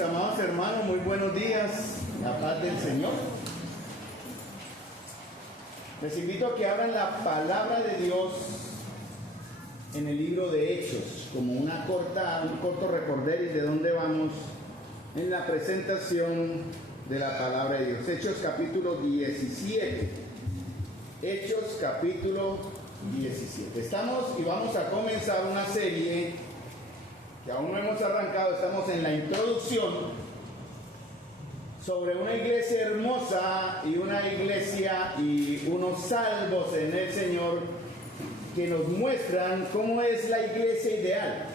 mis amados hermanos, muy buenos días, la paz del Señor. Les invito a que abran la palabra de Dios en el libro de Hechos, como un corto recorderis de dónde vamos en la presentación de la palabra de Dios. Hechos capítulo 17. Hechos capítulo 17. Estamos y vamos a comenzar una serie que aún no hemos arrancado. Estamos en la introducción sobre una iglesia hermosa y una iglesia y unos salvos en el Señor que nos muestran cómo es la iglesia ideal.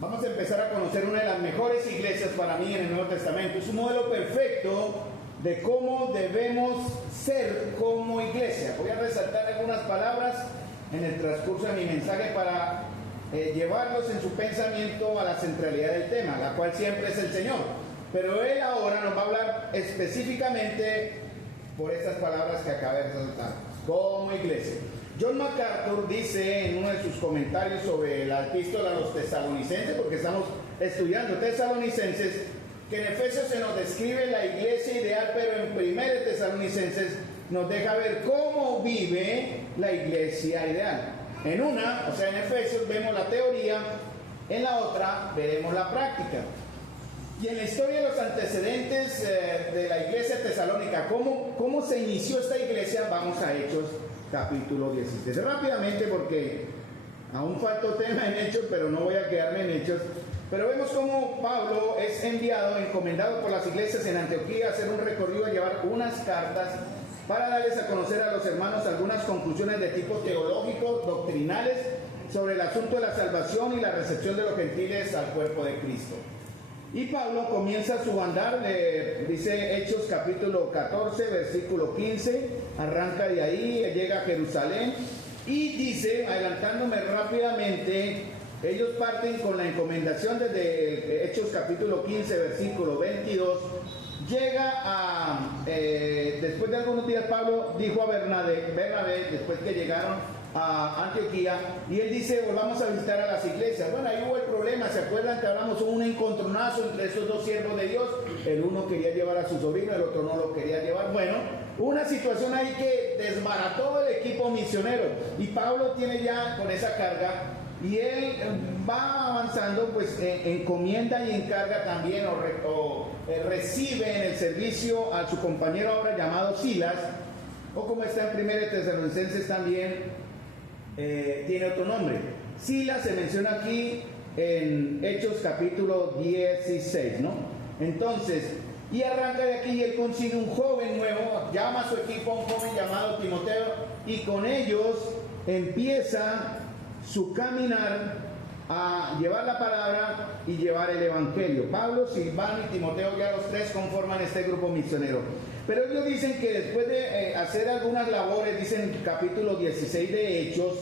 Vamos a empezar a conocer una de las mejores iglesias para mí en el Nuevo Testamento. Es un modelo perfecto de cómo debemos ser como iglesia. Voy a resaltar algunas palabras en el transcurso de mi mensaje para llevarlos en su pensamiento a la centralidad del tema, la cual siempre es el Señor. Pero Él ahora nos va a hablar específicamente por estas palabras que acabé de resaltar, como iglesia. John MacArthur dice en uno de sus comentarios sobre la epístola a los tesalonicenses, porque estamos estudiando Tesalonicenses, que en Efesios se nos describe la iglesia ideal, pero en 1 Tesalonicenses nos deja ver cómo vive la iglesia ideal. En una, o sea, en Efesios vemos la teoría, en la otra veremos la práctica. Y en la historia de los antecedentes de la iglesia tesalónica, ¿cómo se inició esta iglesia? Vamos a Hechos capítulo 17. Rápidamente, porque aún falta tema en Hechos, pero no voy a quedarme en Hechos. Pero vemos cómo Pablo es enviado, encomendado por las iglesias en Antioquía a hacer un recorrido, a llevar unas cartas para darles a conocer a los hermanos algunas conclusiones de tipo teológico, doctrinales, sobre el asunto de la salvación y la recepción de los gentiles al cuerpo de Cristo. Y Pablo comienza su andar, dice Hechos capítulo 14, versículo 15, arranca de ahí, llega a Jerusalén y dice, adelantándome rápidamente, ellos parten con la encomendación desde Hechos capítulo 15, versículo 22, llega a, después de algunos días Pablo dijo a Bernabé, después que llegaron a Antioquía, y él dice, volvamos a visitar a las iglesias. Bueno, ahí hubo el problema, ¿se acuerdan que hablamos? Hubo un encontronazo entre estos dos siervos de Dios, el uno quería llevar a su sobrino, el otro no lo quería llevar. Bueno, una situación ahí que desbarató el equipo misionero, y Pablo tiene ya con esa carga, y él va avanzando, pues encomienda y encarga también o recibe en el servicio a su compañero ahora llamado Silas, o como está en 1 Tesalonicenses también tiene otro nombre. Silas se menciona aquí en Hechos capítulo 16, ¿no? Entonces, y arranca de aquí y él consigue un joven nuevo, llama a su equipo a un joven llamado Timoteo, y con ellos empieza su caminar a llevar la palabra y llevar el evangelio. Pablo, Silvano y Timoteo, ya los tres conforman este grupo misionero. Pero ellos dicen que después de hacer algunas labores, dicen en capítulo 16 de Hechos,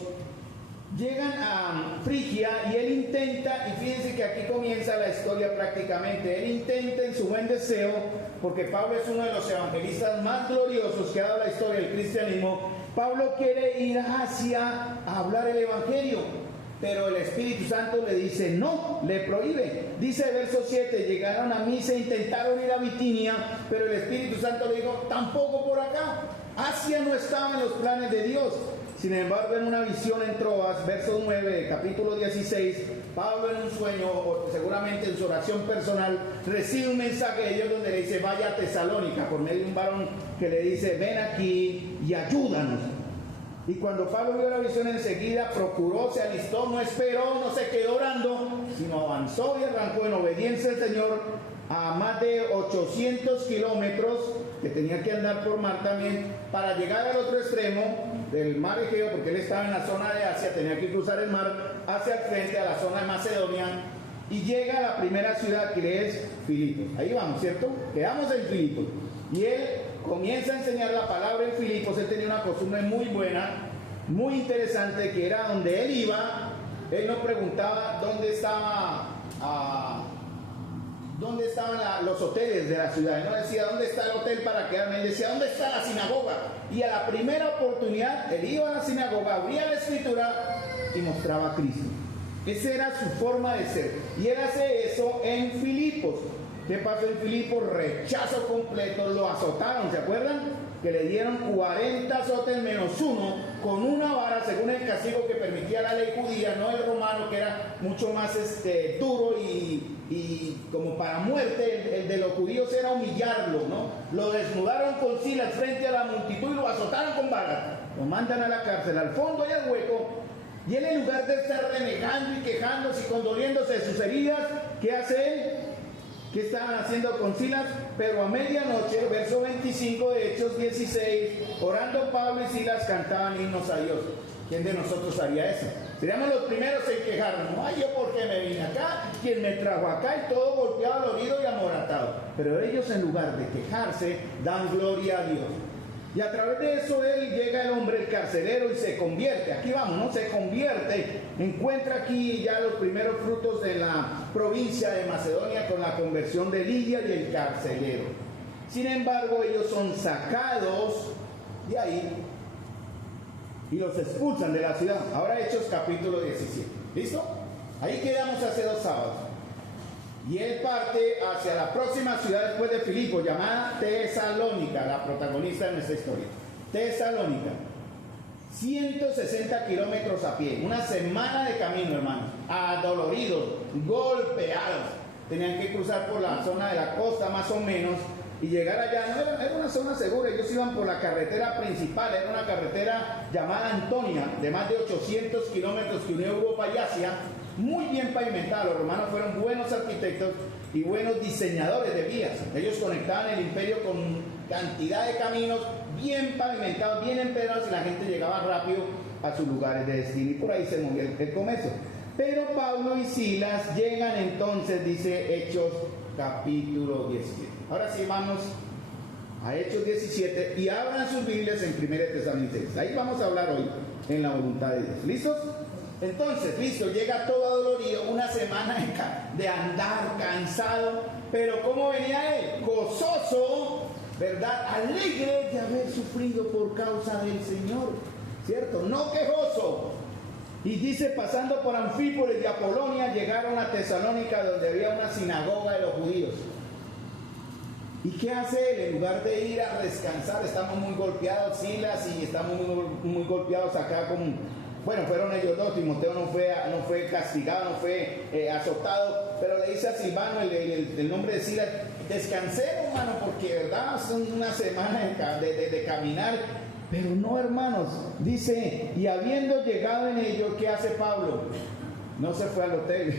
llegan a Frigia y él intenta, y fíjense que aquí comienza la historia prácticamente, él intenta en su buen deseo, porque Pablo es uno de los evangelistas más gloriosos que ha dado la historia del cristianismo. Pablo quiere ir hacia a hablar el evangelio, pero el Espíritu Santo le dice no, le prohíbe. Dice el verso 7, llegaron a Misa e intentaron ir a Bitinia, pero el Espíritu Santo le dijo, tampoco por acá. Asia no estaba en los planes de Dios. Sin embargo, en una visión en Troas, verso 9 de capítulo 16, Pablo en un sueño, o seguramente en su oración personal, recibe un mensaje de Dios donde le dice, vaya a Tesalónica, por medio de un varón que le dice, ven aquí y ayúdanos. Y cuando Pablo vio la visión enseguida, procuró, se alistó, no esperó, no se quedó orando, sino avanzó y arrancó en obediencia al Señor a más de 800 kilómetros que tenía que andar por mar también para llegar al otro extremo del mar Egeo, porque él estaba en la zona de Asia, tenía que cruzar el mar hacia el frente a la zona de Macedonia y llega a la primera ciudad que es Filipos. Ahí vamos, ¿cierto? Quedamos en Filipos y él comienza a enseñar la palabra en Filipos. Él tenía una costumbre muy buena, muy interesante, que era donde él iba, él no preguntaba dónde estaban los hoteles de la ciudad. Él no decía dónde está el hotel para quedarme, él decía dónde está la sinagoga. Y a la primera oportunidad él iba a la sinagoga, abría la escritura y mostraba a Cristo. Esa era su forma de ser. Y él hace eso en Filipos. ¿Qué pasó en Filipo? Rechazo completo, lo azotaron, ¿se acuerdan? Que le dieron 40 azotes menos uno con una vara, según el castigo que permitía la ley judía, no el romano, que era mucho más duro y como para muerte. El de los judíos era humillarlo, ¿no? Lo desnudaron con Silas frente a la multitud y lo azotaron con varas. Lo mandan a la cárcel, al fondo y al hueco. Y él, en lugar de estar renegando y quejándose y condoliéndose de sus heridas, ¿qué hace él? ¿Qué estaban haciendo con Silas? Pero a medianoche, verso 25 de Hechos 16, orando Pablo y Silas cantaban himnos a Dios. ¿Quién de nosotros haría eso? Seríamos los primeros en quejarnos. Ay, ¿yo por qué me vine acá? ¿Quién me trajo acá? Y todo golpeado, dolorido y amoratado. Pero ellos, en lugar de quejarse, dan gloria a Dios. Y a través de eso llega el hombre, el carcelero, y se convierte. Aquí vamos, ¿no? Se convierte. Encuentra aquí ya los primeros frutos de la provincia de Macedonia con la conversión de Lidia y el carcelero. Sin embargo, ellos son sacados de ahí y los expulsan de la ciudad. Ahora Hechos capítulo 17. ¿Listo? Ahí quedamos hace 2 sábados. Y él parte hacia la próxima ciudad después de Filipo, llamada Tesalónica, la protagonista de nuestra historia. Tesalónica. 160 kilómetros a pie, una semana de camino, hermanos, adoloridos, golpeados. Tenían que cruzar por la zona de la costa, más o menos, y llegar allá. No era una zona segura, ellos iban por la carretera principal, era una carretera llamada Antonia, de más de 800 kilómetros que unió Europa y Asia. Muy bien pavimentada. Los romanos fueron buenos arquitectos y buenos diseñadores de vías. Ellos conectaban el imperio con cantidad de caminos bien pavimentados, bien empedrados, y la gente llegaba rápido a sus lugares de destino, y por ahí se movía el comercio. Pero Pablo y Silas llegan entonces, dice Hechos capítulo 17. Ahora sí vamos a Hechos 17 y abran sus Biblias en 1 Tesalonicenses. Ahí vamos a hablar hoy en la voluntad de Dios. ¿Listos? Entonces, listo, llega todo adolorido, una semana de andar cansado, pero ¿cómo venía él? Gozoso, ¿verdad? Alegre de haber sufrido por causa del Señor, ¿cierto? No quejoso. Y dice, pasando por Anfípolis y Apolonia, llegaron a Tesalónica, donde había una sinagoga de los judíos. ¿Y qué hace él? En lugar de ir a descansar, estamos muy golpeados, Silas, y estamos muy golpeados acá con... Bueno, fueron ellos dos. Timoteo no fue castigado, no fue azotado, pero le dice a Silvano, el nombre de Silas, descansemos, hermano, porque verdad son una semana de caminar. Pero no, hermanos, dice, y habiendo llegado en ello, ¿qué hace Pablo? No se fue al hotel,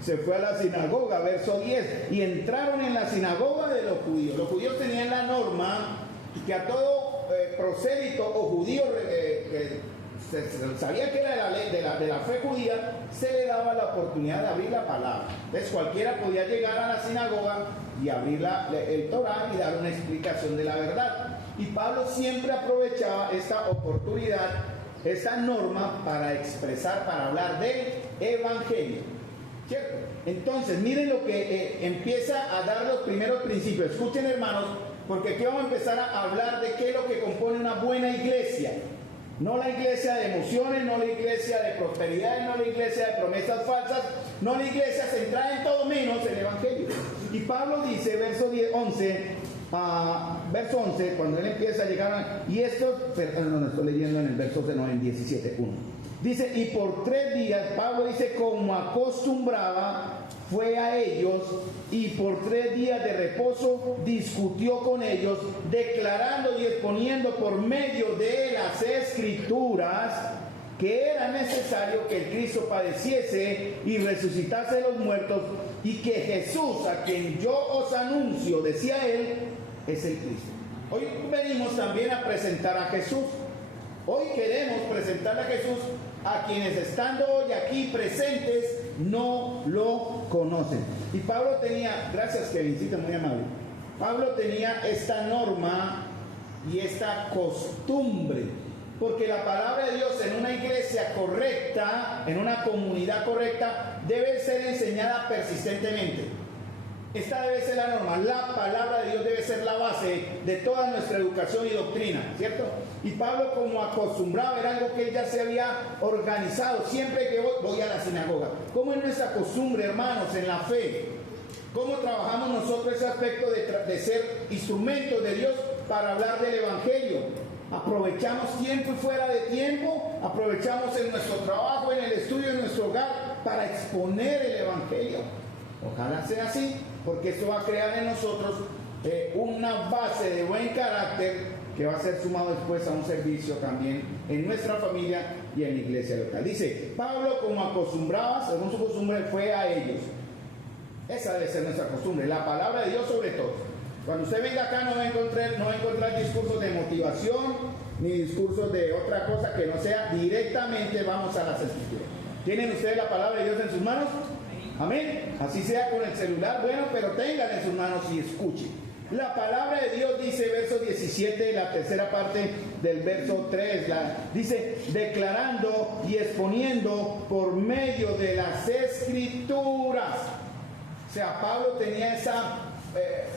se fue a la sinagoga, verso 10, y entraron en la sinagoga de los judíos. Los judíos tenían la norma que a todo prosélito o judío sabía que era de la ley, de la fe judía, se le daba la oportunidad de abrir la palabra. Entonces cualquiera podía llegar a la sinagoga y abrir el Torá y dar una explicación de la verdad. Y Pablo siempre aprovechaba esta oportunidad, esta norma, para expresar, para hablar del Evangelio, ¿cierto? Entonces miren lo que empieza a dar los primeros principios. Escuchen, hermanos, porque aquí vamos a empezar a hablar de qué es lo que compone una buena iglesia. No la iglesia de emociones, no la iglesia de prosperidad, no la iglesia de promesas falsas, no la iglesia centrada en todo menos el Evangelio. Y Pablo dice, verso 11, cuando él empieza a llegar, y esto, no estoy leyendo en el verso 11, no, en 17.1. Dice, y por 3 días, Pablo dice, como acostumbraba, fue a ellos, y por 3 días de reposo discutió con ellos, declarando y exponiendo por medio de las Escrituras que era necesario que el Cristo padeciese y resucitase de los muertos, y que Jesús, a quien yo os anuncio, decía él, es el Cristo. Hoy venimos también a presentar a Jesús. Hoy queremos presentar a Jesús a quienes, estando hoy aquí presentes, no lo conocen. Y Pablo tenía, gracias Kevincita, muy amable, Pablo tenía esta norma y esta costumbre, porque la palabra de Dios en una iglesia correcta, en una comunidad correcta, debe ser enseñada persistentemente. Esta debe ser la norma. La palabra de Dios debe ser la base de toda nuestra educación y doctrina, ¿cierto? Y Pablo, como acostumbraba, era algo que él ya se había organizado. Siempre que voy a la sinagoga, como es nuestra costumbre, hermanos, en la fe, ¿Cómo trabajamos nosotros ese aspecto de ser instrumentos de Dios para hablar del Evangelio? Aprovechamos tiempo y fuera de tiempo, aprovechamos en nuestro trabajo, en el estudio, en nuestro hogar, para exponer el Evangelio. Ojalá sea así, porque esto va a crear en nosotros una base de buen carácter que va a ser sumado después a un servicio también en nuestra familia y en la iglesia local. Dice, Pablo, como acostumbraba, según su costumbre, fue a ellos. Esa debe ser nuestra costumbre, la palabra de Dios sobre todo. Cuando usted venga acá no va a encontrar discursos de motivación, ni discursos de otra cosa que no sea directamente vamos a las escrituras. ¿Tienen ustedes la palabra de Dios en sus manos? Amén. Así sea con el celular, bueno, pero tengan en sus manos y escuchen. La palabra de Dios dice, verso 17, la tercera parte del verso 3, dice, declarando y exponiendo por medio de las escrituras. O sea, Pablo tenía esa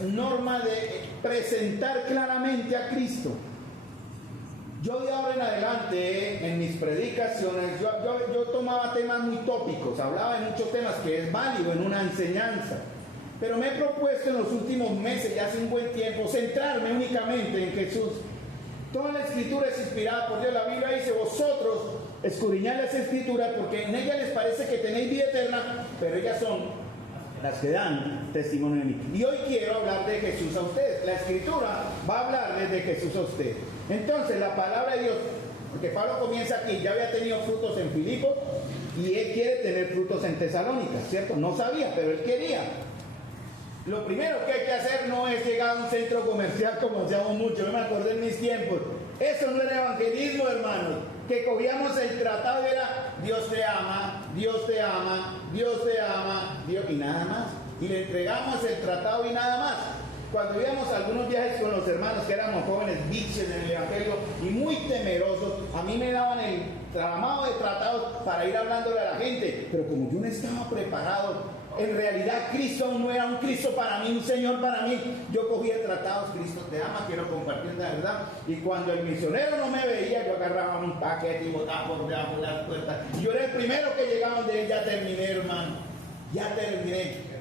norma de presentar claramente a Cristo. Yo de ahora en adelante, en mis predicaciones, yo tomaba temas muy tópicos, hablaba de muchos temas que es válido en una enseñanza. Pero me he propuesto en los últimos meses, ya hace un buen tiempo, centrarme únicamente en Jesús. Toda la escritura es inspirada por Dios. La Biblia dice, vosotros escudriñad las escrituras porque en ellas les parece que tenéis vida eterna, pero ellas son las que dan testimonio de mí. Y hoy quiero hablar de Jesús a ustedes. La escritura va a hablarles de Jesús a ustedes. Entonces, la palabra de Dios, porque Pablo comienza aquí, ya había tenido frutos en Filipos y él quiere tener frutos en Tesalónica, ¿cierto? No sabía, pero él quería. Lo primero que hay que hacer no es llegar a un centro comercial como hacíamos mucho. Yo me acordé en mis tiempos. Eso no era evangelismo, hermanos. Que cogíamos el tratado y era Dios te ama, Dios te ama, Dios te ama, Dios, y nada más. Y le entregamos el tratado y nada más. Cuando íbamos a algunos viajes con los hermanos que éramos jóvenes biches en el evangelio y muy temerosos, a mí me daban el tramado de tratados para ir hablándole a la gente. Pero como yo no estaba preparado, en realidad Cristo aún no era un Cristo para mí, un Señor para mí. Yo cogía tratados, Cristo te ama, quiero compartir la verdad. Y cuando el misionero no me veía, yo agarraba un paquete y botaba por debajo de las puertas. Y yo era el primero que llegaba donde él, ya terminé, hermano, ya terminé.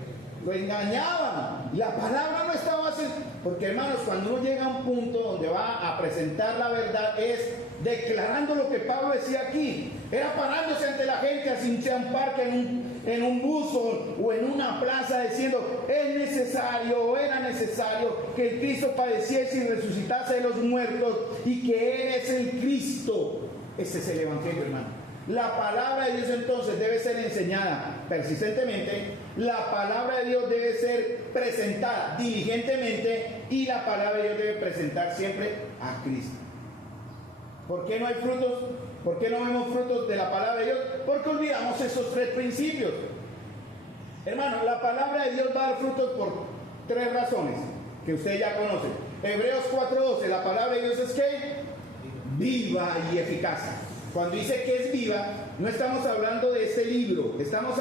Lo engañaban. La palabra no estaba así. Porque, hermanos, cuando uno llega a un punto donde va a presentar la verdad, es declarando lo que Pablo decía aquí. Era parándose ante la gente, así sea un parque, en un bus o en una plaza, diciendo, es necesario o era necesario que el Cristo padeciese y resucitase de los muertos y que Él es el Cristo. Ese es el Evangelio, hermano. La palabra de Dios entonces debe ser enseñada persistentemente, la palabra de Dios debe ser presentada diligentemente y la palabra de Dios debe presentar siempre a Cristo. ¿Por qué no hay frutos? ¿Por qué no vemos frutos de la palabra de Dios? Porque olvidamos esos tres principios. Hermano, la palabra de Dios va a dar frutos por tres razones que ustedes ya conocen. Hebreos 4:12, la palabra de Dios es que viva y eficaz. Cuando dice que es viva, no estamos hablando de este libro, no estamos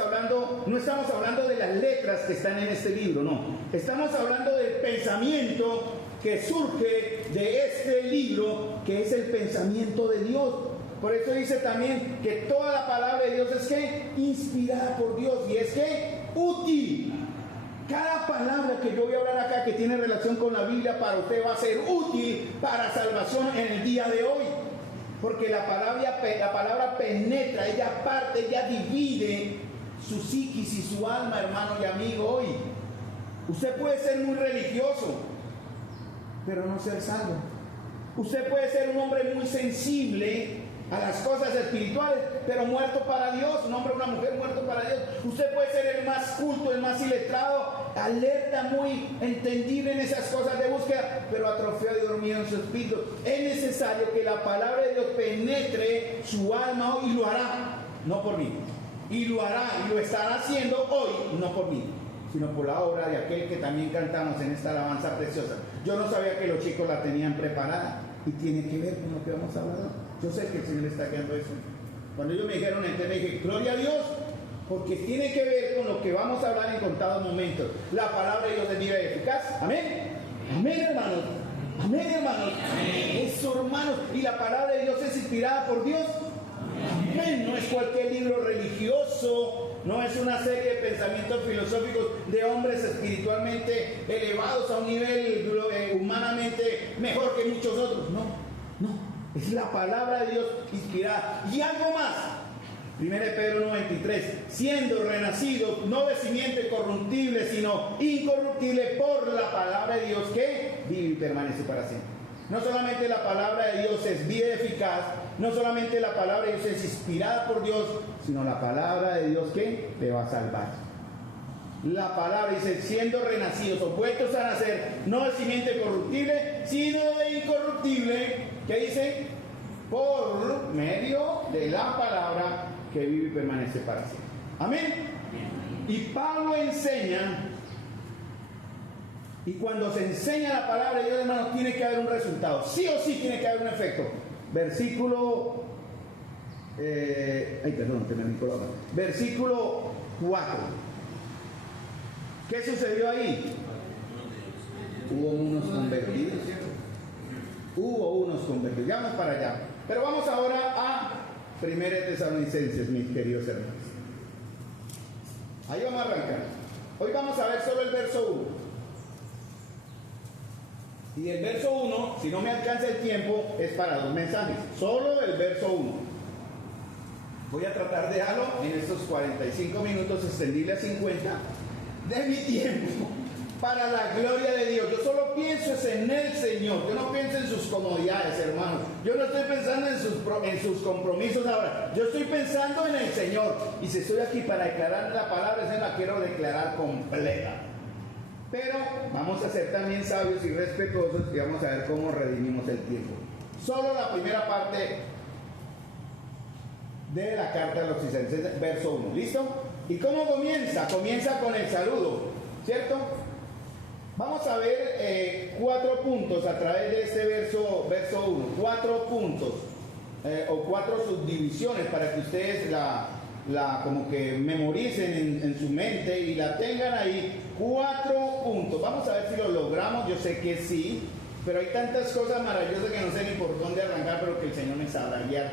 hablando de las letras que están en este libro, no. Estamos hablando del pensamiento que surge de este libro, que es el pensamiento de Dios. Por eso dice también que toda la palabra de Dios es que inspirada por Dios y es que útil. Cada palabra que yo voy a hablar acá que tiene relación con la Biblia para usted va a ser útil para salvación en el día de hoy. Porque la palabra penetra, ella parte, ella divide su psiquis y su alma, hermano y amigo, hoy. Usted puede ser muy religioso, pero no ser salvo. Usted puede ser un hombre muy sensible a las cosas espirituales, pero muerto para Dios, un hombre o una mujer muerto para Dios. Usted puede ser el más culto, el más iletrado, alerta, muy entendible en esas cosas de búsqueda, pero atrofiado y dormido en su espíritu. Es necesario que la palabra de Dios penetre su alma hoy, y lo hará, no por mí. Y lo hará, y lo estará haciendo hoy, no por mí, sino por la obra de aquel que también cantamos en esta alabanza preciosa. Yo no sabía que los chicos la tenían preparada, y tiene que ver con lo que vamos a hablar hoy. Yo sé que el Señor está guiando eso. Cuando ellos me dijeron, entonces dije, gloria a Dios, porque tiene que ver con lo que vamos a hablar en contados momentos. La palabra de Dios es viva y eficaz. Amén. Amén, hermanos. Amén, hermanos. Eso, hermanos. Y la palabra de Dios es inspirada por Dios. Amén. No es cualquier libro religioso no es una serie de pensamientos filosóficos de hombres espiritualmente elevados a un nivel humanamente mejor que muchos otros. No, no, es la palabra de Dios inspirada. Y algo más. 1 Pedro 1:23, siendo renacido no de simiente corruptible, sino incorruptible por la palabra de Dios que vive y permanece para siempre. No solamente la palabra de Dios es vida eficaz, no solamente la palabra de Dios es inspirada por Dios, sino la palabra de Dios que te va a salvar. La palabra dice, siendo renacidos o vueltos a nacer, no de simiente corruptible, sino de incorruptible, ¿qué dice? Por medio de la palabra que vive y permanece para siempre. Amén. Y Pablo enseña, y cuando se enseña la palabra de Dios, hermanos, tiene que haber un resultado. Sí o sí tiene que haber un efecto. Versículo, versículo 4. ¿Qué sucedió ahí? Hubo unos convertidos. Hubo unos convertidos. Ya vamos para allá. Pero vamos ahora a 1 Tesalonicenses, mis queridos hermanos. Ahí vamos a arrancar. Hoy vamos a ver solo el verso 1. Y el verso 1, si no me alcanza el tiempo, es para 2 mensajes. Solo el verso 1. Voy a tratar de dejarlo en estos 45 minutos, extendible a 50 de mi tiempo, para la gloria de Dios. Yo solo pienso en el Señor. Yo no pienso en sus comodidades, hermanos. Yo no estoy pensando en sus compromisos ahora. Yo estoy pensando en el Señor. Y si estoy aquí para declarar la palabra, se la quiero declarar completa. Pero vamos a ser también sabios y respetuosos y vamos a ver cómo redimimos el tiempo. Solo la primera parte de la carta de los Tesalonicenses, verso 1. ¿Listo? ¿Y cómo comienza? Comienza con el saludo, ¿cierto? Vamos a ver 4 puntos a través de este verso 1. 4 puntos o 4 subdivisiones para que ustedes como que memoricen en su mente y la tengan ahí. 4 puntos. Vamos a ver si lo logramos. Yo sé que sí, pero hay tantas cosas maravillosas que no sé ni por dónde arrancar, pero que el Señor me sabrá guiar,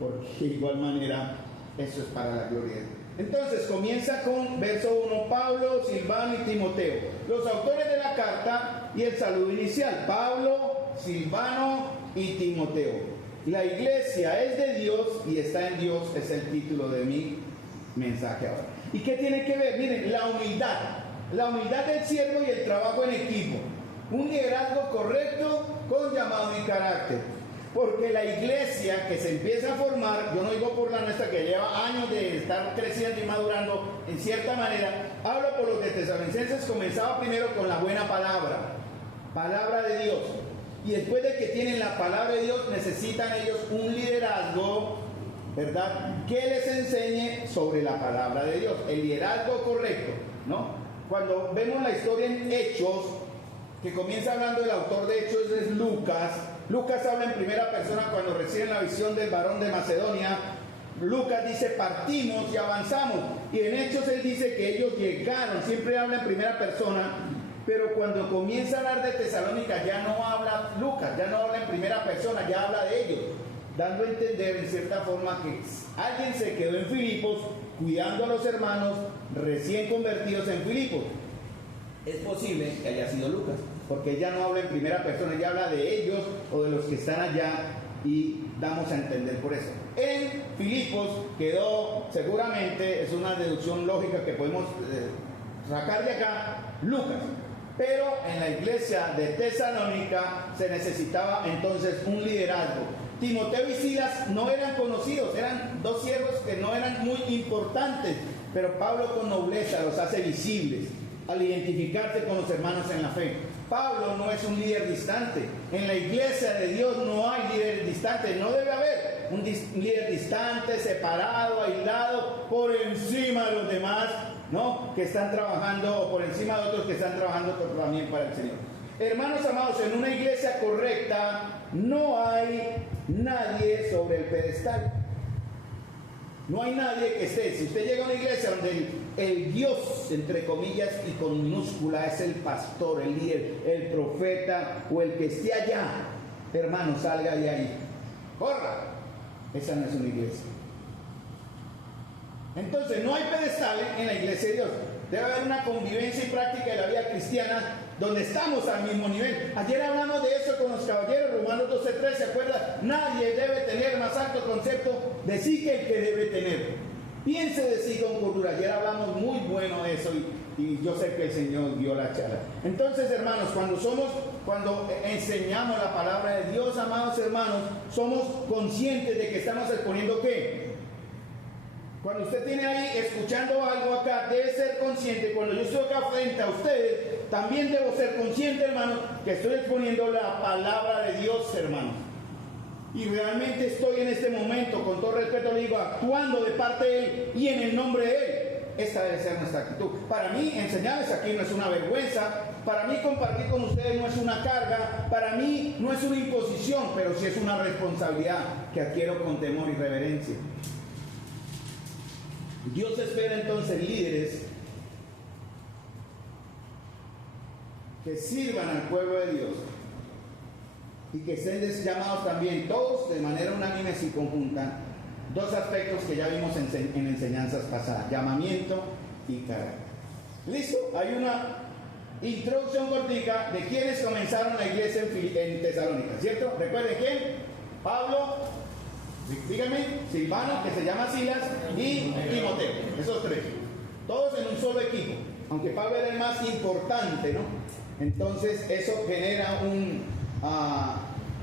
porque de igual manera eso es para la gloria de Dios. Entonces comienza con verso 1, Pablo, Silvano y Timoteo, los autores de la carta y el saludo inicial. Pablo, Silvano y Timoteo. La iglesia es de Dios y está en Dios, es el título de mi mensaje ahora. ¿Y qué tiene que ver? Miren, la humildad del siervo y el trabajo en equipo, un liderazgo correcto con llamado y carácter. Porque la iglesia que se empieza a formar, yo no digo por la nuestra que lleva años de estar creciendo y madurando en cierta manera, hablo por los de Tesalonicenses, comenzaba primero con la buena palabra de Dios. Y después de que tienen la palabra de Dios, necesitan ellos un liderazgo, ¿verdad?, que les enseñe sobre la palabra de Dios, el liderazgo correcto, ¿no? Cuando vemos la historia en Hechos, que comienza hablando del autor de Hechos es Lucas. Lucas habla en primera persona cuando reciben la visión del varón de Macedonia. Lucas dice partimos y avanzamos, y en Hechos él dice que ellos llegaron. Siempre habla en primera persona, pero cuando comienza a hablar de Tesalónica ya no habla Lucas, ya no habla en primera persona, ya habla de ellos, dando a entender en cierta forma que alguien se quedó en Filipos cuidando a los hermanos recién convertidos en Filipos. Es posible que haya sido Lucas, porque ya no habla en primera persona, ya habla de ellos o de los que están allá, y damos a entender por eso. En Filipos quedó, seguramente, es una deducción lógica que podemos sacar de acá, Lucas. Pero en la iglesia de Tesalónica se necesitaba entonces un liderazgo. Timoteo y Silas no eran conocidos, eran 2 siervos que no eran muy importantes, pero Pablo con nobleza los hace visibles al identificarse con los hermanos en la fe. Pablo no es un líder distante. En la iglesia de Dios no hay líder distante. No debe haber un líder distante, separado, aislado, por encima de los demás, ¿no?, que están trabajando, o por encima de otros que están trabajando también para el Señor. Hermanos amados, en una iglesia correcta no hay nadie sobre el pedestal. No hay nadie que esté. Si usted llega a una iglesia donde el Dios, entre comillas y con minúscula, es el pastor, el líder, el profeta o el que esté allá, hermano, salga de ahí. Corra. Esa no es una iglesia. Entonces no hay pedestales en la iglesia de Dios. Debe haber una convivencia y práctica de la vida cristiana donde estamos al mismo nivel. Ayer hablamos de eso con los caballeros, Romanos 12:3, ¿se acuerdan? Nadie debe tener más alto concepto de sí que el que debe tener. Piense de sí con cordura. Ayer hablamos muy bueno de eso y yo sé que el Señor dio la charla. Entonces, hermanos, cuando enseñamos la palabra de Dios, amados hermanos, somos conscientes de que estamos exponiendo ¿qué? Cuando usted tiene ahí escuchando algo acá, debe ser consciente. Cuando yo estoy acá frente a ustedes, también debo ser consciente, hermano, que estoy exponiendo la palabra de Dios, hermanos. Y realmente estoy en este momento, con todo respeto le digo, actuando de parte de Él y en el nombre de Él. Esta debe ser nuestra actitud. Para mí, enseñarles aquí no es una vergüenza. Para mí, compartir con ustedes no es una carga. Para mí, no es una imposición, pero sí es una responsabilidad que adquiero con temor y reverencia. Dios espera entonces líderes que sirvan al pueblo de Dios y que estén llamados también todos de manera unánime y conjunta. Dos aspectos que ya vimos en enseñanzas pasadas: llamamiento y carácter. ¿Listo? Hay una introducción cortica de quienes comenzaron la iglesia en Tesalónica, ¿cierto? ¿Recuerden quién? Pablo, díganme, Silvano, que se llama Silas, y Timoteo. Esos tres. Todos en un solo equipo. Aunque Pablo era el más importante, ¿no? Entonces eso genera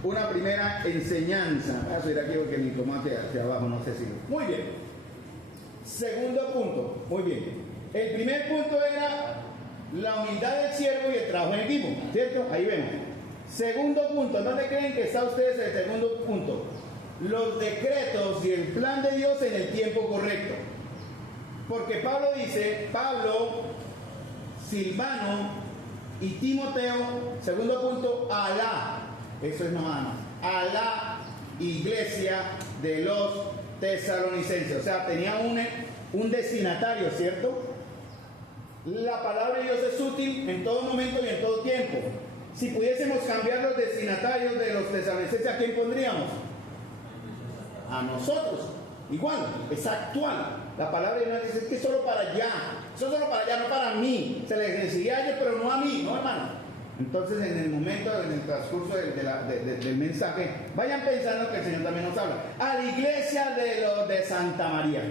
una primera enseñanza. Voy a subir aquí porque mi tomate hacia abajo, no sé si... Muy bien. Segundo punto. Muy bien. El primer punto era la humildad del siervo y el trabajo en equipo, ¿cierto? Ahí vemos. Segundo punto. ¿Dónde creen que está ustedes el segundo punto? Los decretos y el plan de Dios en el tiempo correcto. Porque Pablo dice, Pablo, Silvano y Timoteo, segundo punto, Alá. Eso es nada más. A la iglesia de los tesalonicenses. O sea, tenía un destinatario, ¿cierto? La palabra de Dios es útil en todo momento y en todo tiempo. Si pudiésemos cambiar los destinatarios de los tesalonicenses, ¿a quién pondríamos? A nosotros. Igual, es actual. La palabra de Dios dice que es solo para allá. Eso es solo para allá, no para mí. Se les decía a ellos, pero no a mí, ¿no, hermano? Entonces, en el momento, en el transcurso del mensaje, vayan pensando que el Señor también nos habla. A la iglesia de los de Santa María.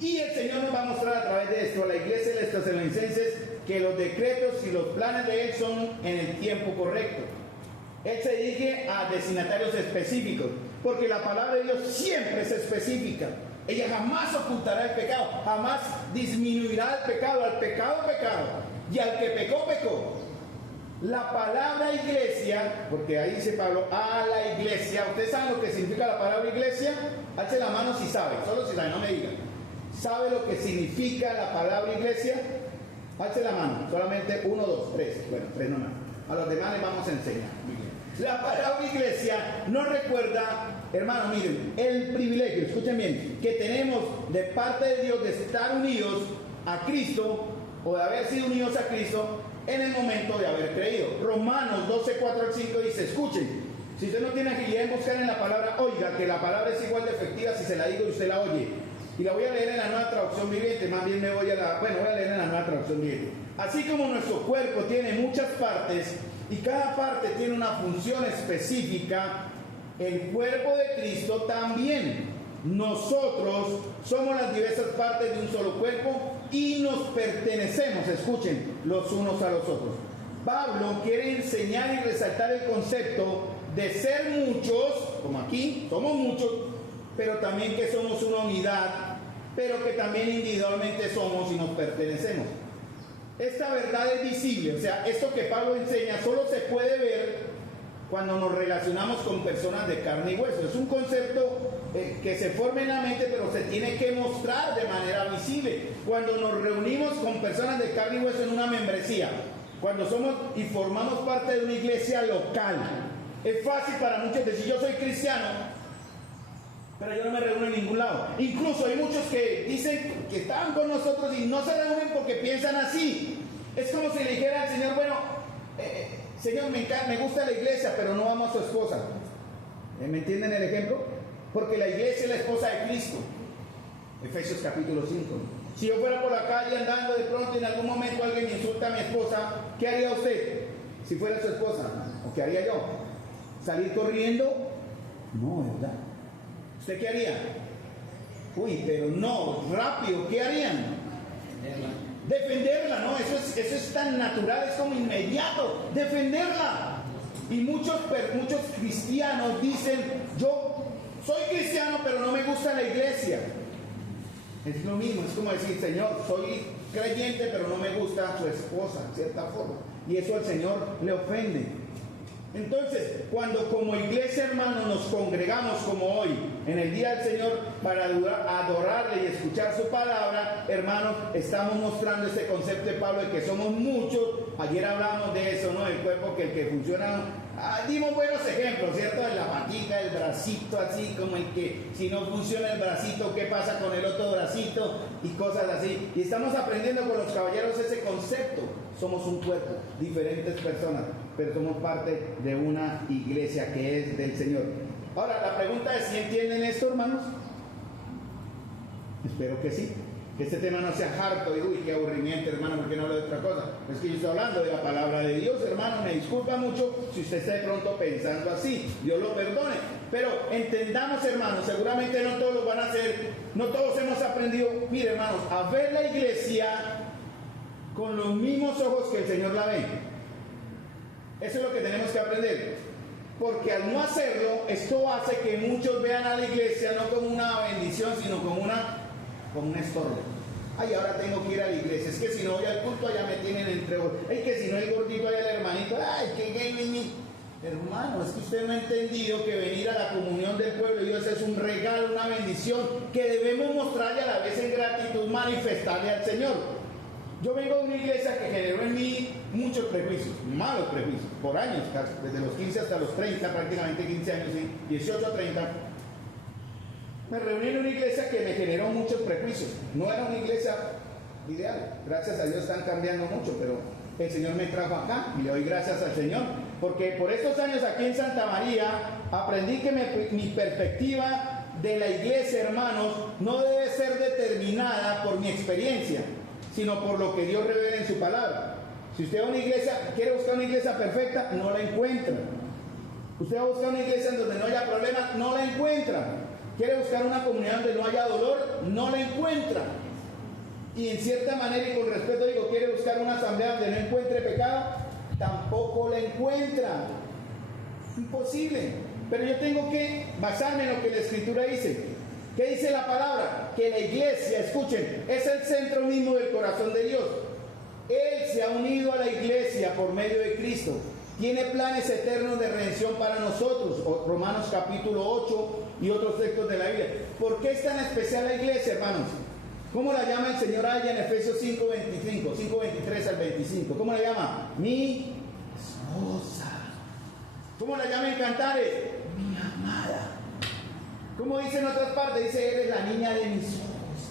Y el Señor nos va a mostrar a través de esto, a la iglesia de los tesalonicenses, que los decretos y los planes de Él son en el tiempo correcto. Él se dirige a destinatarios específicos, porque la palabra de Dios siempre es específica. Ella jamás ocultará el pecado, jamás disminuirá el pecado. Al pecado, pecado. Y al que pecó, pecó. La palabra iglesia, porque ahí dice Pablo, a la iglesia. ¿Ustedes saben lo que significa la palabra iglesia? Alce la mano si sabe, solo si sabe, no me digan. ¿Sabe lo que significa la palabra iglesia? Alce la mano, solamente 1, 2, 3. Bueno, 3 no más. A los demás les vamos a enseñar. La palabra iglesia nos recuerda, hermano, miren, el privilegio, escuchen bien, que tenemos de parte de Dios de estar unidos a Cristo, o de haber sido unidos a Cristo en el momento de haber creído. Romanos 12, 4 al 5 dice, escuchen, si usted no tiene agilidad en buscar en la palabra, oiga, que la palabra es igual de efectiva si se la digo y usted la oye. Y la voy a leer en la Nueva Traducción Viviente, más bien voy a leer en la Nueva Traducción Viviente. Así como nuestro cuerpo tiene muchas partes y cada parte tiene una función específica, el cuerpo de Cristo también. Nosotros somos las diversas partes de un solo cuerpo y nos pertenecemos, escuchen, los unos a los otros. Pablo quiere enseñar y resaltar el concepto de ser muchos, como aquí, somos muchos, pero también que somos una unidad, pero que también individualmente somos y nos pertenecemos. Esta verdad es visible, o sea, esto que Pablo enseña solo se puede ver cuando nos relacionamos con personas de carne y hueso. Es un concepto que se forma en la mente, pero se tiene que mostrar de manera visible. Cuando nos reunimos con personas de carne y hueso en una membresía, cuando somos y formamos parte de una iglesia local, es fácil para muchos decir, yo soy cristiano, pero yo no me reúno en ningún lado. Incluso hay muchos que dicen que están con nosotros y no se reúnen porque piensan así. Es como si le dijera al Señor, bueno, Señor, me gusta la iglesia, pero no amo a su esposa. ¿Me entienden el ejemplo? Porque la iglesia es la esposa de Cristo. Efesios capítulo 5. Si yo fuera por la calle andando de pronto en algún momento alguien me insulta a mi esposa, ¿qué haría usted? Si fuera su esposa, ¿o qué haría yo? ¿Salir corriendo? No, ¿verdad? ¿Usted qué haría? Uy, pero no, rápido, ¿qué harían? Defenderla, ¿no? Eso es tan natural, es como inmediato, defenderla. Y muchos cristianos dicen, yo soy cristiano, pero no me gusta la iglesia. Es lo mismo, es como decir, Señor, soy creyente, pero no me gusta su esposa, en cierta forma. Y eso al Señor le ofende. Entonces, cuando como iglesia, hermanos, nos congregamos como hoy, en el día del Señor, para adorarle y escuchar su palabra, hermanos, estamos mostrando este concepto de Pablo de que somos muchos. Ayer hablamos de eso, ¿no? El cuerpo que funciona. Dimos buenos ejemplos, ¿cierto? De la patita, el bracito, así como el que si no funciona el bracito, ¿qué pasa con el otro bracito? Y cosas así. Y estamos aprendiendo con los caballeros ese concepto. Somos un cuerpo, diferentes personas, pero somos parte de una iglesia que es del Señor. Ahora, la pregunta es, ¿sí entienden esto, hermanos? Espero que sí. Que este tema no sea harto y uy, qué aburrimiento, hermano, porque no hablo de otra cosa. Es que yo estoy hablando de la palabra de Dios, hermano. Me disculpa mucho si usted está de pronto pensando así. Dios lo perdone. Pero entendamos, hermanos, seguramente no todos lo van a hacer. No todos hemos aprendido, mire, hermanos, a ver la iglesia con los mismos ojos que el Señor la ve. Eso es lo que tenemos que aprender. Porque al no hacerlo, esto hace que muchos vean a la iglesia no como una bendición, sino como un estorbo. Ay, ahora tengo que ir a la iglesia. Es que si no voy al culto, allá me tienen entre ojos. Ay, que si no el gordito, allá el hermanito. Ay, que hermano, es que usted no ha entendido que venir a la comunión del pueblo de Dios es un regalo, una bendición que debemos mostrarle a la vez en gratitud, manifestarle al Señor. Yo vengo de una iglesia que generó en mí muchos prejuicios, malos prejuicios, por años, casi, desde los 15 hasta los 30, prácticamente 15 años, ¿sí? 18 a 30. Me reuní en una iglesia que me generó muchos prejuicios. No era una iglesia ideal. Gracias a Dios están cambiando mucho, pero el Señor me trajo acá y le doy gracias al Señor. Porque por estos años aquí en Santa María aprendí que mi perspectiva de la iglesia, hermanos, no debe ser determinada por mi experiencia, sino por lo que Dios revela en su palabra. Si usted va a una iglesia, quiere buscar una iglesia perfecta, no la encuentra. Usted va a buscar una iglesia en donde no haya problemas, no la encuentra. Quiere buscar una comunidad donde no haya dolor, no la encuentra. Y en cierta manera y con respeto digo, quiere buscar una asamblea donde no encuentre pecado, tampoco la encuentra. Imposible. Pero yo tengo que basarme en lo que la Escritura dice. ¿Qué dice la palabra? Que la iglesia, escuchen, es el centro mismo del corazón de Dios. Él se ha unido a la iglesia por medio de Cristo. Tiene planes eternos de redención para nosotros. Romanos capítulo 8 y otros textos de la Biblia. ¿Por qué es tan especial la iglesia, hermanos? ¿Cómo la llama el Señor allá en Efesios 5:25, 5:23 al 25? ¿Cómo la llama? Mi esposa. ¿Cómo la llama en Cantares? Mi amada. ¿Cómo dice en otras partes? Dice, eres la niña de mis ojos.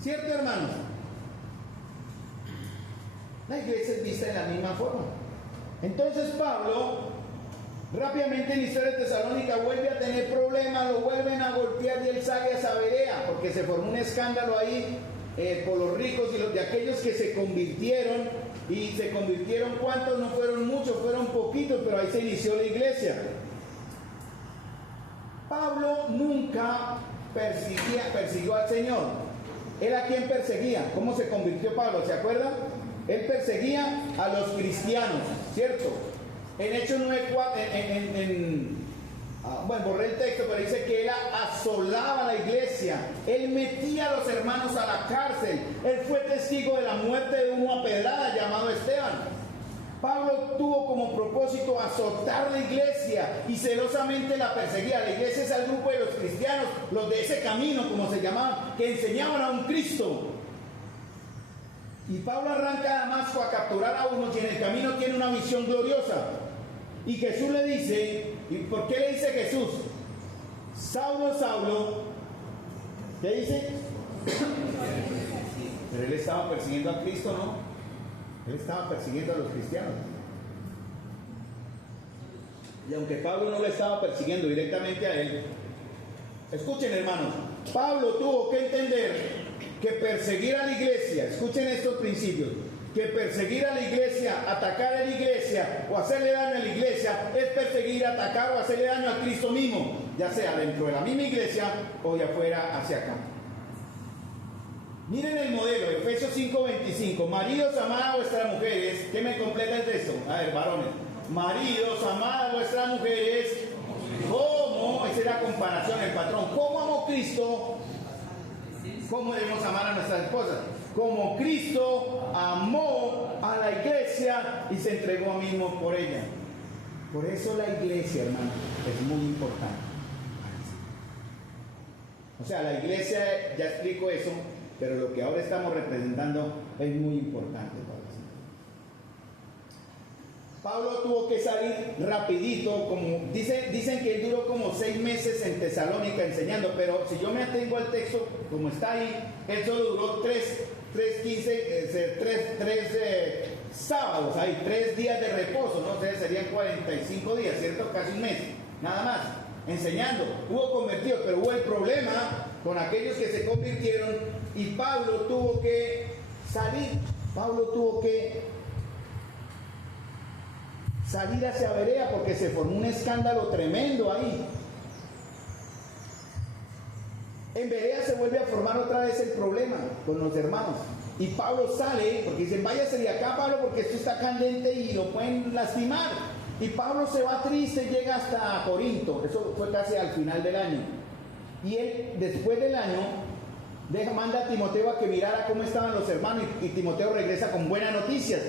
¿Cierto, hermanos? La iglesia es vista de la misma forma. Entonces Pablo, rápidamente en la historia de Tesalónica, vuelve a tener problemas, lo vuelven a golpear y él sale a esa Berea, porque se formó un escándalo ahí por los ricos y los de aquellos que se convirtieron. Y se convirtieron, ¿cuántos? No fueron muchos, fueron poquitos, pero ahí se inició la iglesia. Pablo nunca persiguió al Señor. ¿Él a quién perseguía? ¿Cómo se convirtió Pablo? ¿Se acuerdan? Él perseguía a los cristianos, ¿cierto? En Hechos 9:4, bueno, borré el texto, pero dice que él asolaba la iglesia. Él metía a los hermanos a la cárcel. Él fue testigo de la muerte de uno a pedrada llamado Esteban. Pablo tuvo como propósito azotar la iglesia y celosamente la perseguía. La iglesia es el grupo de los cristianos, los de ese camino, como se llamaban, que enseñaban a un Cristo. Y Pablo arranca a Damasco a capturar a unos y en el camino tiene una visión gloriosa. Y Jesús le dice, ¿y por qué le dice Jesús? Saulo, Saulo, ¿qué dice? Pero él estaba persiguiendo a Cristo, ¿no? Él estaba persiguiendo a los cristianos. Y aunque Pablo no le estaba persiguiendo directamente a él, escuchen, hermanos, Pablo tuvo que entender que perseguir a la iglesia, escuchen estos principios, que perseguir a la iglesia, atacar a la iglesia o hacerle daño a la iglesia es perseguir, atacar o hacerle daño a Cristo mismo, ya sea dentro de la misma iglesia o de afuera hacia acá. Miren el modelo, Efesios 5:25. Maridos, amad a vuestras mujeres. ¿Qué me completa el texto? A ver, varones. Maridos, amad a vuestras mujeres. ¿Cómo? Esa es la comparación, el patrón. ¿Cómo amó Cristo? ¿Cómo debemos amar a nuestras esposas? Como Cristo amó a la iglesia y se entregó mismo por ella. Por eso la iglesia, hermano, es muy importante. O sea, la iglesia, ya explico eso, pero lo que ahora estamos representando es muy importante para nosotros. Pablo tuvo que salir rapidito, como dicen que él duró como 6 meses en Tesalónica enseñando, pero si yo me atengo al texto como está ahí, él solo duró 3 sábados, hay 3 días de reposo, ¿no? O sea, serían 45 días, ¿cierto? Casi un mes, nada más, enseñando. Hubo convertidos, pero hubo el problema con aquellos que se convirtieron y Pablo tuvo que salir, salir hacia Berea porque se formó un escándalo tremendo ahí. En Berea se vuelve a formar otra vez el problema con los hermanos. Y Pablo sale porque dicen, váyase de acá, Pablo, porque esto está candente y lo pueden lastimar. Y Pablo se va triste y llega hasta Corinto. Eso fue casi al final del año. Y él, después del año, manda a Timoteo a que mirara cómo estaban los hermanos y Timoteo regresa con buenas noticias.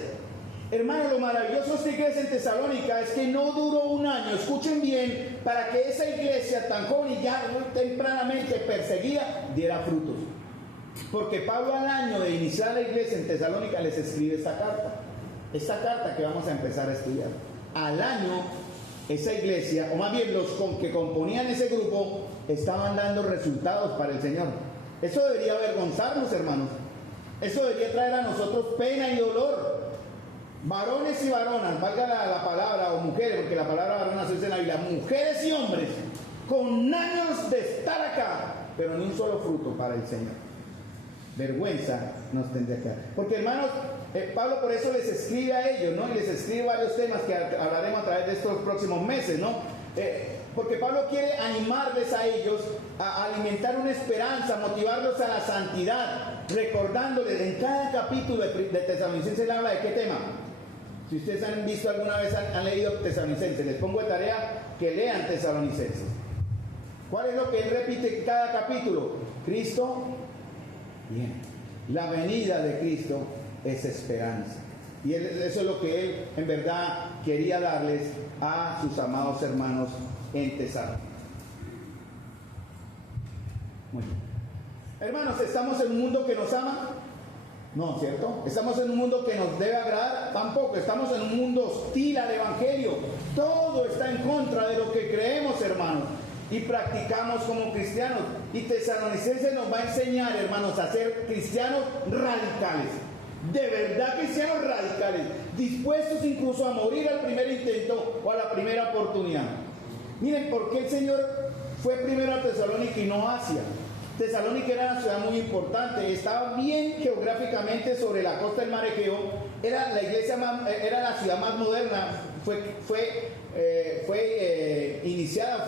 Hermano, lo maravilloso de esta iglesia en Tesalónica es que no duró un año, escuchen bien, para que esa iglesia tan joven y ya tempranamente perseguida diera frutos. Porque Pablo al año de iniciar la iglesia en Tesalónica les escribe esta carta que vamos a empezar a estudiar. Al año, esa iglesia, o más bien los que componían ese grupo, estaban dando resultados para el Señor. Eso debería avergonzarnos, hermanos. Eso debería traer a nosotros pena y dolor. Varones y varonas, valga la palabra, o mujeres, porque la palabra varonas se dice en la Biblia, mujeres y hombres, con años de estar acá, pero ni un solo fruto para el Señor. Vergüenza nos tendría que dar. Porque hermanos, Pablo por eso les escribe a ellos, ¿no? Y les escribe varios temas que hablaremos a través de estos próximos meses, ¿no? Porque Pablo quiere animarles a ellos a alimentar una esperanza, motivarlos a la santidad, recordándoles en cada capítulo de Tesalonicenses habla de qué tema. Si ustedes han visto alguna vez, han leído Tesalonicenses, les pongo de tarea que lean Tesalonicenses. ¿Cuál es lo que él repite en cada capítulo? Cristo, bien. La venida de Cristo es esperanza. Y eso es lo que él en verdad quería darles a sus amados hermanos en Tesalónica. Muy bien. Hermanos, ¿estamos en un mundo que nos ama? No, ¿cierto? ¿Estamos en un mundo que nos debe agradar? Tampoco. Estamos en un mundo hostil al Evangelio. Todo está en contra de lo que creemos, hermanos, y practicamos como cristianos. Y Tesalonicenses nos va a enseñar, hermanos, a ser cristianos radicales. De verdad cristianos radicales, dispuestos incluso a morir al primer intento o a la primera oportunidad. Miren, ¿por qué el Señor fue primero a Tesalónica y no a Asia? Tesalónica era una ciudad muy importante, estaba bien geográficamente sobre la costa del mar Egeo, era la ciudad más moderna, fue iniciada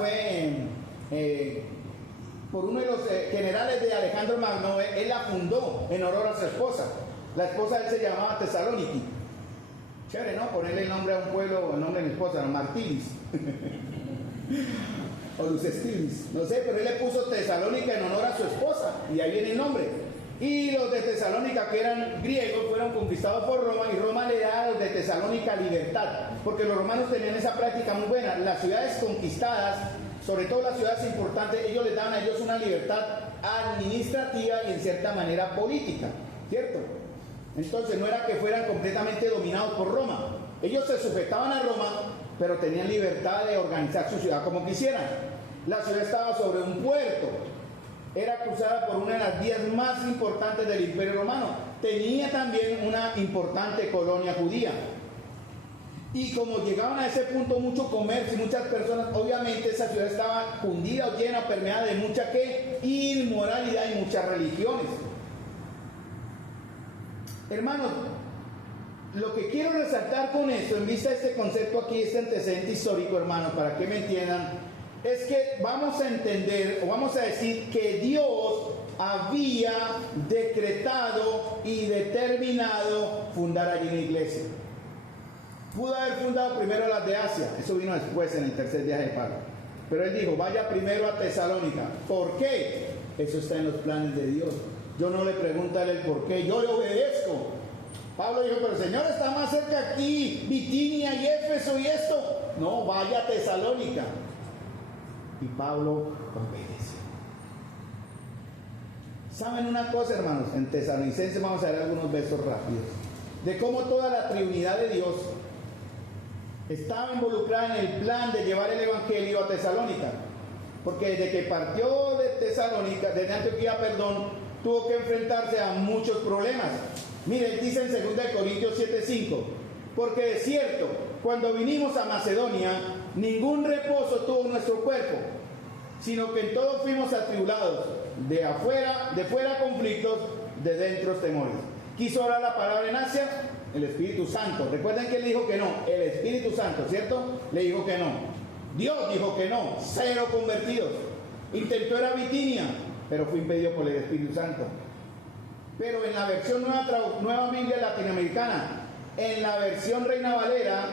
por uno de los generales de Alejandro Magno. Él la fundó en honor a su esposa. La esposa de él se llamaba Tesalóniki. Chévere, ¿no? Ponerle el nombre a un pueblo, el nombre de mi esposa, Martilis. O Lucestilis. No sé, pero él le puso Tesalónica en honor a su esposa. Y ahí viene el nombre. Y los de Tesalónica, que eran griegos, fueron conquistados por Roma. Y Roma le da a los de Tesalónica libertad. Porque los romanos tenían esa práctica muy buena. Las ciudades conquistadas, sobre todo las ciudades importantes, ellos les daban a ellos una libertad administrativa y en cierta manera política. ¿Cierto? Entonces no era que fueran completamente dominados por Roma. Ellos se sujetaban a Roma, pero tenían libertad de organizar su ciudad como quisieran. La ciudad estaba sobre un puerto. Era cruzada por una de las vías más importantes del Imperio Romano. Tenía también una importante colonia judía. Y como llegaban a ese punto mucho comercio y muchas personas, obviamente esa ciudad estaba fundida o llena, permeada de mucha ¿qué? Inmoralidad y muchas religiones. Hermanos, lo que quiero resaltar con esto, en vista de este concepto aquí, este antecedente histórico, hermanos, para que me entiendan, es que vamos a entender o vamos a decir que Dios había decretado y determinado fundar allí una iglesia. Pudo haber fundado primero las de Asia, eso vino después en el tercer viaje de Pablo. Pero él dijo, vaya primero a Tesalónica. ¿Por qué? Eso está en los planes de Dios. Yo no le pregunto a él el por qué, yo le obedezco. Pablo dijo, pero el Señor está más cerca aquí, Bitinia y Éfeso y esto. No, vaya a Tesalónica. Y Pablo obedeció. ¿Saben una cosa, hermanos? En Tesalonicenses vamos a ver algunos versos rápidos. De cómo toda la Trinidad de Dios estaba involucrada en el plan de llevar el Evangelio a Tesalónica. Porque desde que partió de Tesalónica, desde Antioquía, tuvo que enfrentarse a muchos problemas. Miren, dice en 2 Corintios 7:5, porque de cierto, cuando vinimos a Macedonia, ningún reposo tuvo nuestro cuerpo, sino que en todo fuimos atribulados, de fuera conflictos, de dentro temores. Quiso orar la palabra en Asia, el Espíritu Santo. Recuerden que él dijo que no, el Espíritu Santo, ¿cierto? Le dijo que no. Dios dijo que no, 0 convertidos. Intentó ir a Bitinia, pero fue impedido por el Espíritu Santo. Pero en la versión nueva Biblia latinoamericana, en la versión Reina Valera,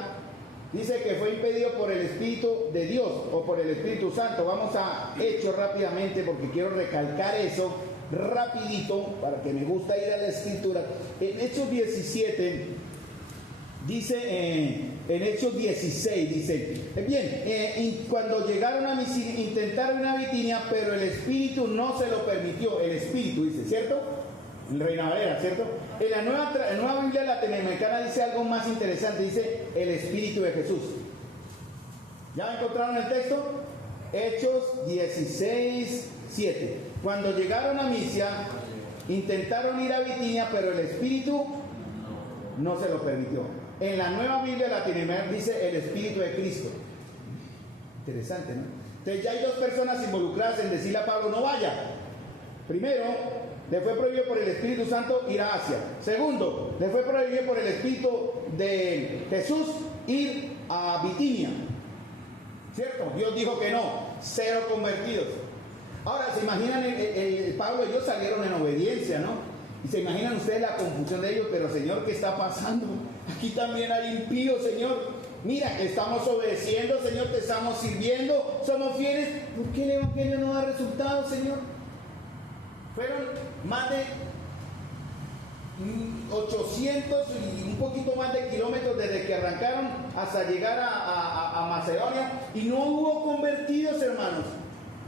dice que fue impedido por el Espíritu de Dios o por el Espíritu Santo. Vamos a Hechos rápidamente porque quiero recalcar eso rapidito, para que me gusta ir a la escritura. En Hechos 17 dice, en Hechos 16 dice, bien, cuando llegaron a intentaron a Bitinia, pero el Espíritu no se lo permitió. El Espíritu dice, ¿cierto? En Reina Valera, ¿cierto? En la nueva Biblia latinoamericana dice algo más interesante, dice el Espíritu de Jesús. ¿Ya encontraron el texto? Hechos 16:7. Cuando llegaron a Misia, intentaron ir a Bitinia, pero el Espíritu no se lo permitió. En la nueva Biblia latinoamericana dice el Espíritu de Cristo. Interesante, ¿no? Entonces ya hay dos personas involucradas en decirle a Pablo, no vaya. Primero, le fue prohibido por el Espíritu Santo ir a Asia. Segundo, le fue prohibido por el Espíritu de Jesús ir a Bitinia. ¿Cierto? Dios dijo que no, 0 convertidos. Ahora, se imaginan, Pablo y ellos salieron en obediencia, ¿no? Y se imaginan ustedes la confusión de ellos, pero Señor, ¿qué está pasando? Aquí también hay impíos, Señor. Mira, estamos obedeciendo, Señor, te estamos sirviendo, somos fieles. ¿Por qué el Evangelio no da resultado, Señor? Fueron más de 800 y un poquito más de kilómetros desde que arrancaron hasta llegar a Macedonia y no hubo convertidos, hermanos.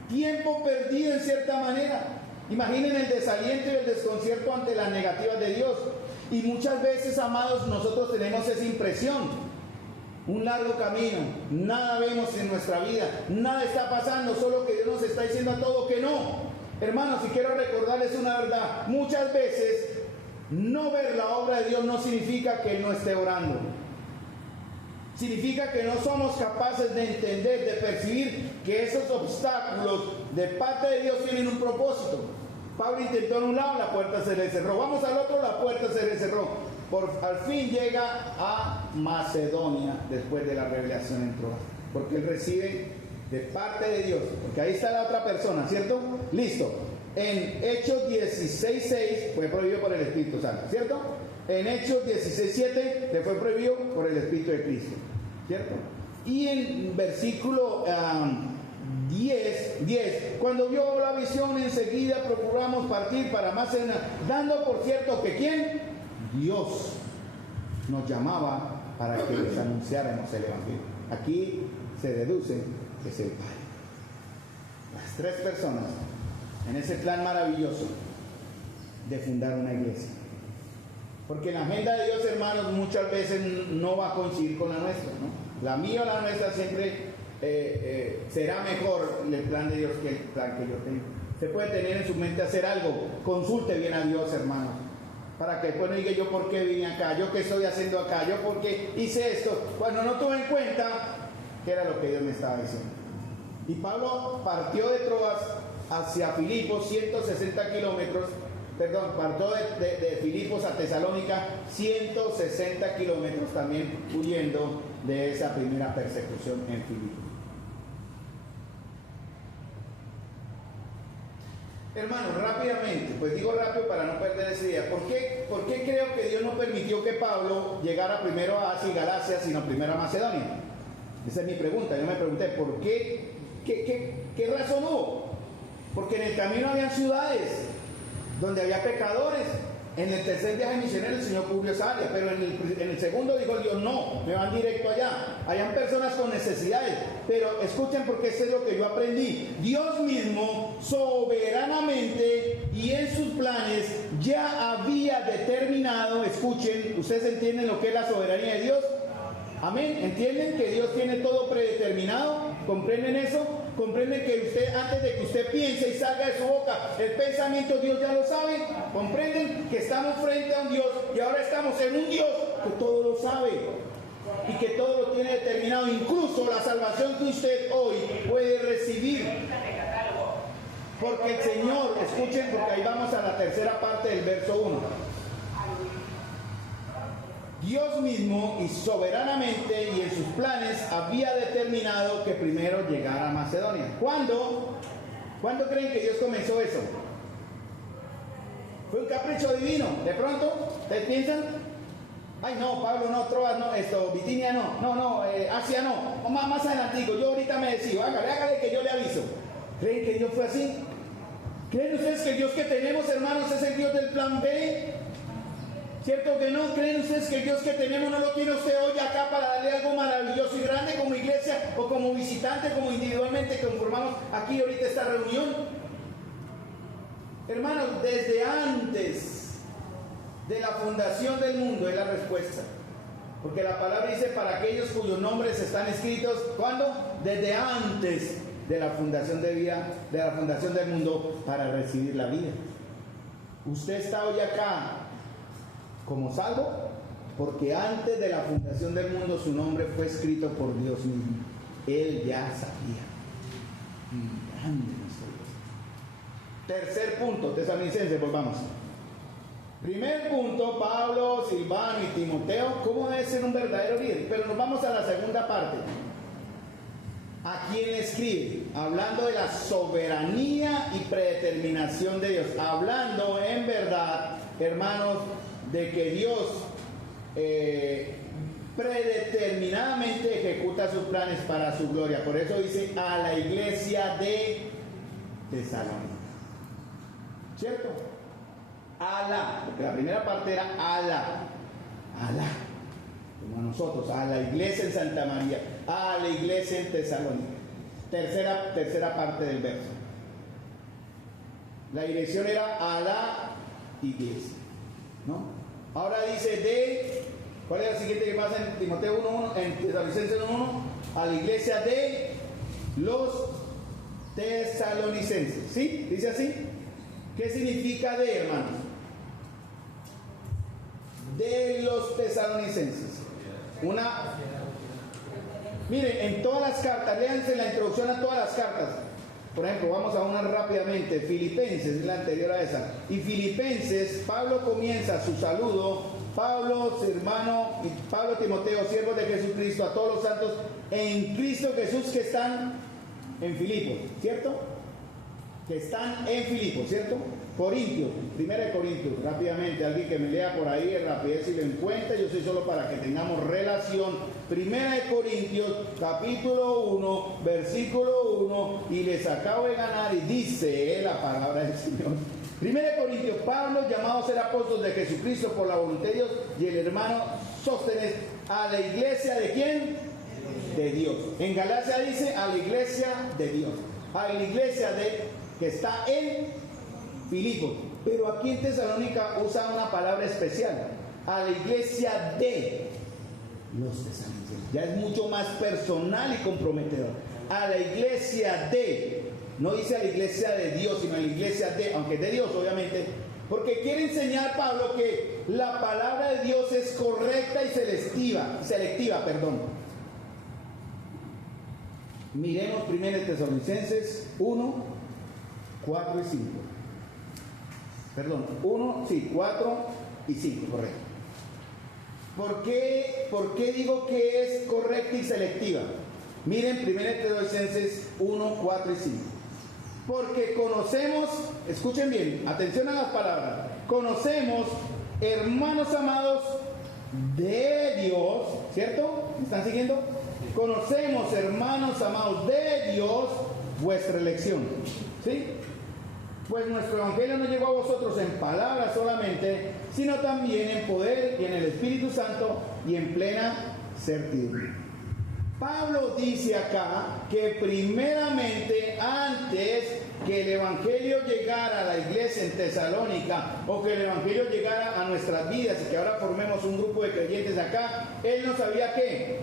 Tiempo perdido en cierta manera. Imaginen el desaliento y el desconcierto ante las negativas de Dios. Y muchas veces, amados, nosotros tenemos esa impresión. Un largo camino, nada vemos en nuestra vida, nada está pasando, solo que Dios nos está diciendo a todo que no. Hermanos, y quiero recordarles una verdad, muchas veces no ver la obra de Dios no significa que Él no esté orando. Significa que no somos capaces de entender, de percibir que esos obstáculos de parte de Dios tienen un propósito. Pablo intentó en un lado, la puerta se le cerró. Vamos al otro, la puerta se le cerró. Al fin llega a Macedonia después de la revelación en Troas. Porque él recibe de parte de Dios. Porque ahí está la otra persona, ¿cierto? Listo. En Hechos 16:6 fue prohibido por el Espíritu Santo, ¿cierto? En Hechos 16:7 le fue prohibido por el Espíritu de Cristo, ¿cierto? Y en versículo 10, cuando vio la visión, enseguida procuramos partir para Macedonia, dando por cierto que ¿quién? Dios nos llamaba para que les anunciáramos el Evangelio. Aquí se deduce que es el Padre. Las 3 personas en ese plan maravilloso de fundar una iglesia. Porque la agenda de Dios, hermanos, muchas veces no va a coincidir con la nuestra, ¿no? La mía o la nuestra siempre será mejor el plan de Dios que el plan que yo tengo. Se puede tener en su mente hacer algo, consulte bien a Dios, hermanos. Para que después no diga yo por qué vine acá, yo qué estoy haciendo acá, yo por qué hice esto, cuando no tuve en cuenta qué era lo que Dios me estaba diciendo. Y Pablo partió de Troas hacia Filipos, 160 kilómetros, partió de Filipos a Tesalónica, 160 kilómetros, también huyendo de esa primera persecución en Filipos. Hermanos, rápidamente, pues digo rápido para no perder esa idea. ¿Por qué creo que Dios no permitió que Pablo llegara primero a Asia y Galacia, sino primero a Macedonia? Esa es mi pregunta. Yo me pregunté, ¿por qué? ¿Qué razón hubo? Porque en el camino habían ciudades donde había pecadores. En el tercer viaje misionero el Señor cubrió esa área, pero en el segundo dijo Dios, no, me van directo allá. Hayan personas con necesidades, pero escuchen porque eso es lo que yo aprendí. Dios mismo, soberanamente y en sus planes, ya había determinado, escuchen, ¿ustedes entienden lo que es la soberanía de Dios? Amén. ¿Entienden que Dios tiene todo predeterminado? ¿Comprenden eso? ¿Comprenden que usted, antes de que usted piense y salga de su boca el pensamiento, Dios ya lo sabe? ¿Comprenden que estamos frente a un Dios y ahora estamos en un Dios que todo lo sabe y que todo lo tiene determinado? Incluso la salvación que usted hoy puede recibir. Porque el Señor, escuchen, porque ahí vamos a la tercera parte del verso 1. Dios mismo y soberanamente y en sus planes había determinado que primero llegara a Macedonia. ¿Cuándo creen que Dios comenzó eso? ¿Fue un capricho divino? ¿De pronto? ¿Ustedes piensan? Ay no, Pablo no, Troas no, Bitinia no, Asia no, más adelantico, yo ahorita me decido, hágale que yo le aviso. ¿Creen que Dios fue así? ¿Creen ustedes que el Dios que tenemos, hermanos, es el Dios del plan B? ¿Cierto que no? ¿Creen ustedes que el Dios que tenemos no lo tiene usted hoy acá para darle algo maravilloso y grande como iglesia o como visitante, como individualmente que conformamos aquí ahorita esta reunión? Hermanos, desde antes de la fundación del mundo es la respuesta. Porque la palabra dice para aquellos cuyos nombres están escritos, ¿cuándo? Desde antes de la fundación de vida, de la fundación del mundo para recibir la vida. Usted está hoy acá como salvo, porque antes de la fundación del mundo su nombre fue escrito por Dios mismo. Él ya sabía. Grande nuestro Dios. Tercer punto, Tesalonicenses, volvamos. Primer punto, Pablo, Silvano y Timoteo, ¿cómo debe ser un verdadero líder? Pero nos vamos a la segunda parte. ¿A quién escribe? Hablando de la soberanía y predeterminación de Dios. Hablando en verdad, hermanos, de que Dios predeterminadamente ejecuta sus planes para su gloria. Por eso dice a la iglesia de Tesalónica. ¿Cierto? Porque la primera parte era como a nosotros, a la iglesia en Santa María, a la iglesia en Tesalónica. Tercera parte del verso. La dirección era a la iglesia, ¿no? Ahora dice ¿cuál es la siguiente que pasa en Timoteo 1.1, en Tesalonicenses 1.1? A la iglesia de los tesalonicenses, ¿sí? Dice así. ¿Qué significa de, hermanos? De los tesalonicenses. Miren, en todas las cartas, léanse la introducción a todas las cartas. Por ejemplo, vamos a una rápidamente. Filipenses es la anterior a esa. Y Filipenses, Pablo comienza su saludo. Pablo, hermano, y Pablo, Timoteo, siervos de Jesucristo, a todos los santos en Cristo Jesús que están en Filipos, ¿cierto? Que están en Filipos, ¿cierto? Corintios, 1 Corintios, rápidamente, alguien que me lea por ahí, rapidez si lo encuentra, yo soy solo para que tengamos relación. 1 Corintios, capítulo 1, versículo 1, y les acabo de ganar, y dice la palabra del Señor. 1 Corintios, Pablo, llamado a ser apóstol de Jesucristo por la voluntad de Dios, y el hermano Sóstenes, a la iglesia ¿de quién? De Dios. En Galacia dice a la iglesia de Dios, a la iglesia que está en Filipos, pero aquí en Tesalónica usa una palabra especial, a la iglesia de los tesalonicenses. Ya es mucho más personal y comprometedor. A la iglesia de, no dice a la iglesia de Dios, sino a la iglesia de, aunque es de Dios obviamente, Porque quiere enseñar Pablo que la palabra de Dios es correcta y selectiva. Miremos 1 Tesalonicenses 1, 4 y 5. 4 y 5, correcto. ¿Por qué digo que es correcta y selectiva? Miren 1 Tesalonicenses 1, 4 y 5. Porque conocemos, escuchen bien, atención a las palabras, conocemos, hermanos amados de Dios, ¿cierto? ¿Me están siguiendo? Conocemos, hermanos amados de Dios, vuestra elección, ¿sí? Pues nuestro evangelio no llegó a vosotros en palabras solamente, sino también en poder y en el Espíritu Santo y en plena certidumbre. Pablo dice acá que primeramente, antes que el evangelio llegara a la iglesia en Tesalónica, o que el evangelio llegara a nuestras vidas y que ahora formemos un grupo de creyentes acá, él no sabía qué.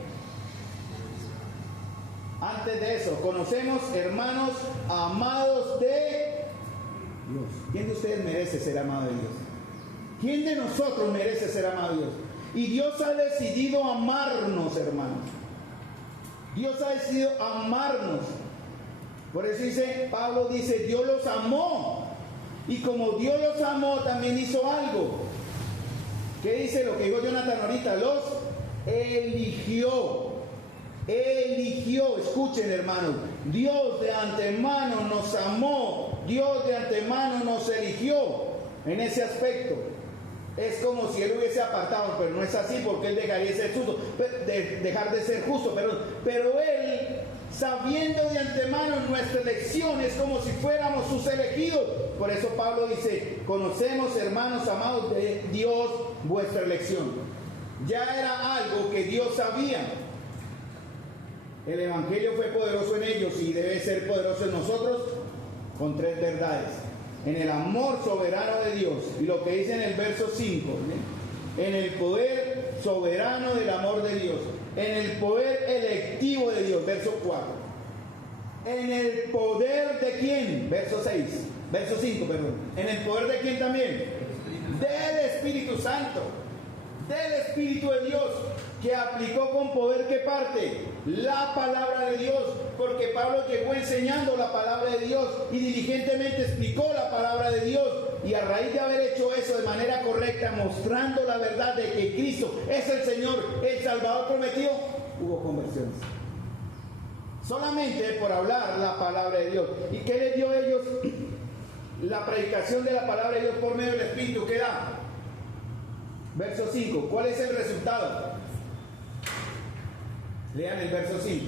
Antes de eso, conocemos, hermanos amados de Dios. ¿Quién de ustedes merece ser amado de Dios? ¿Quién de nosotros merece ser amado de Dios? Y Dios ha decidido amarnos, hermanos. Dios ha decidido amarnos. Por eso Pablo dice, Dios los amó. Y como Dios los amó, también hizo algo. ¿Qué dice lo que dijo Jonathan ahorita? Los eligió. Escuchen, hermanos, Dios de antemano nos amó, Dios de antemano nos eligió en ese aspecto. Es como si él hubiese apartado, pero no es así, porque él dejaría dejar de ser justo, pero él, sabiendo de antemano nuestra elección, es como si fuéramos sus elegidos. Por eso Pablo dice, conocemos, hermanos amados de Dios, vuestra elección. Ya era algo que Dios sabía. El evangelio fue poderoso en ellos y debe ser poderoso en nosotros con tres verdades: en el amor soberano de Dios, y lo que dice en el verso 5, en el poder soberano del amor de Dios, en el poder electivo de Dios, verso 4, en el poder de quién, verso 5, en el poder de quién también, del Espíritu Santo, del Espíritu de Dios, que aplicó con poder, ¿qué parte? La palabra de Dios, porque Pablo llegó enseñando la palabra de Dios y diligentemente explicó la palabra de Dios, y a raíz de haber hecho eso de manera correcta, mostrando la verdad de que Cristo es el Señor, el Salvador prometido, hubo conversiones. Solamente por hablar la palabra de Dios. ¿Y qué les dio a ellos? La predicación de la palabra de Dios por medio del Espíritu. ¿Qué da? Verso 5. ¿Cuál es el resultado? Lean el verso 5.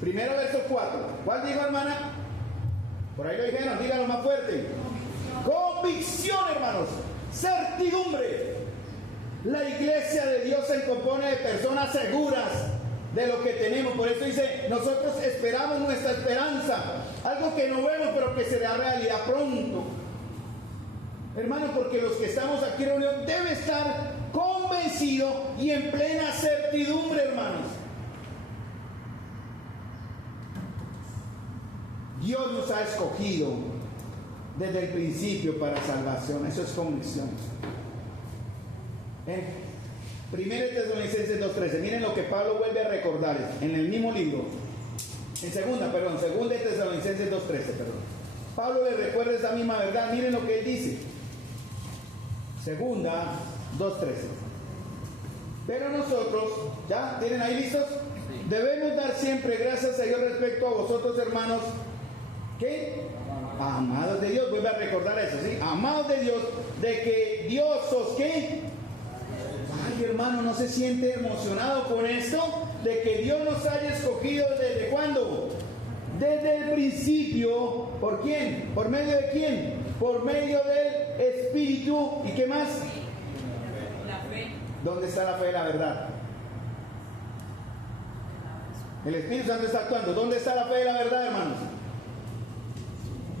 Primero verso 4. ¿Cuál dijo, hermana? Por ahí lo dijeron, díganlo más fuerte. Convicción, hermanos. Certidumbre. La iglesia de Dios se compone de personas seguras de lo que tenemos. Por eso dice, nosotros esperamos nuestra esperanza, algo que no vemos pero que será realidad pronto. Hermanos, porque los que estamos aquí reunidos debe estar convencido y en plena certidumbre, hermanos. Dios nos ha escogido desde el principio para salvación. Eso es convicción. 1 Tesalonicenses 2:13. Miren lo que Pablo vuelve a recordar en el mismo libro. En segunda Tesalonicenses 2:13, Pablo le recuerda esa misma verdad. Miren lo que él dice. Segunda 2:13. Pero nosotros, ¿ya? ¿Tienen ahí listos? Sí. Debemos dar siempre gracias a Dios respecto a vosotros, hermanos. ¿Qué? Amados de Dios. Vuelve a recordar eso, ¿sí? Amados de Dios, de que Dios os, ¿qué? Ay, hermano, ¿no se siente emocionado con esto? De que Dios nos haya escogido ¿desde cuándo? Desde el principio. ¿Por quién? ¿Por medio de quién? Por medio del Espíritu. ¿Y qué más? La fe. ¿Dónde está la fe de la verdad? El Espíritu Santo está actuando. ¿Dónde está la fe de la verdad, hermanos?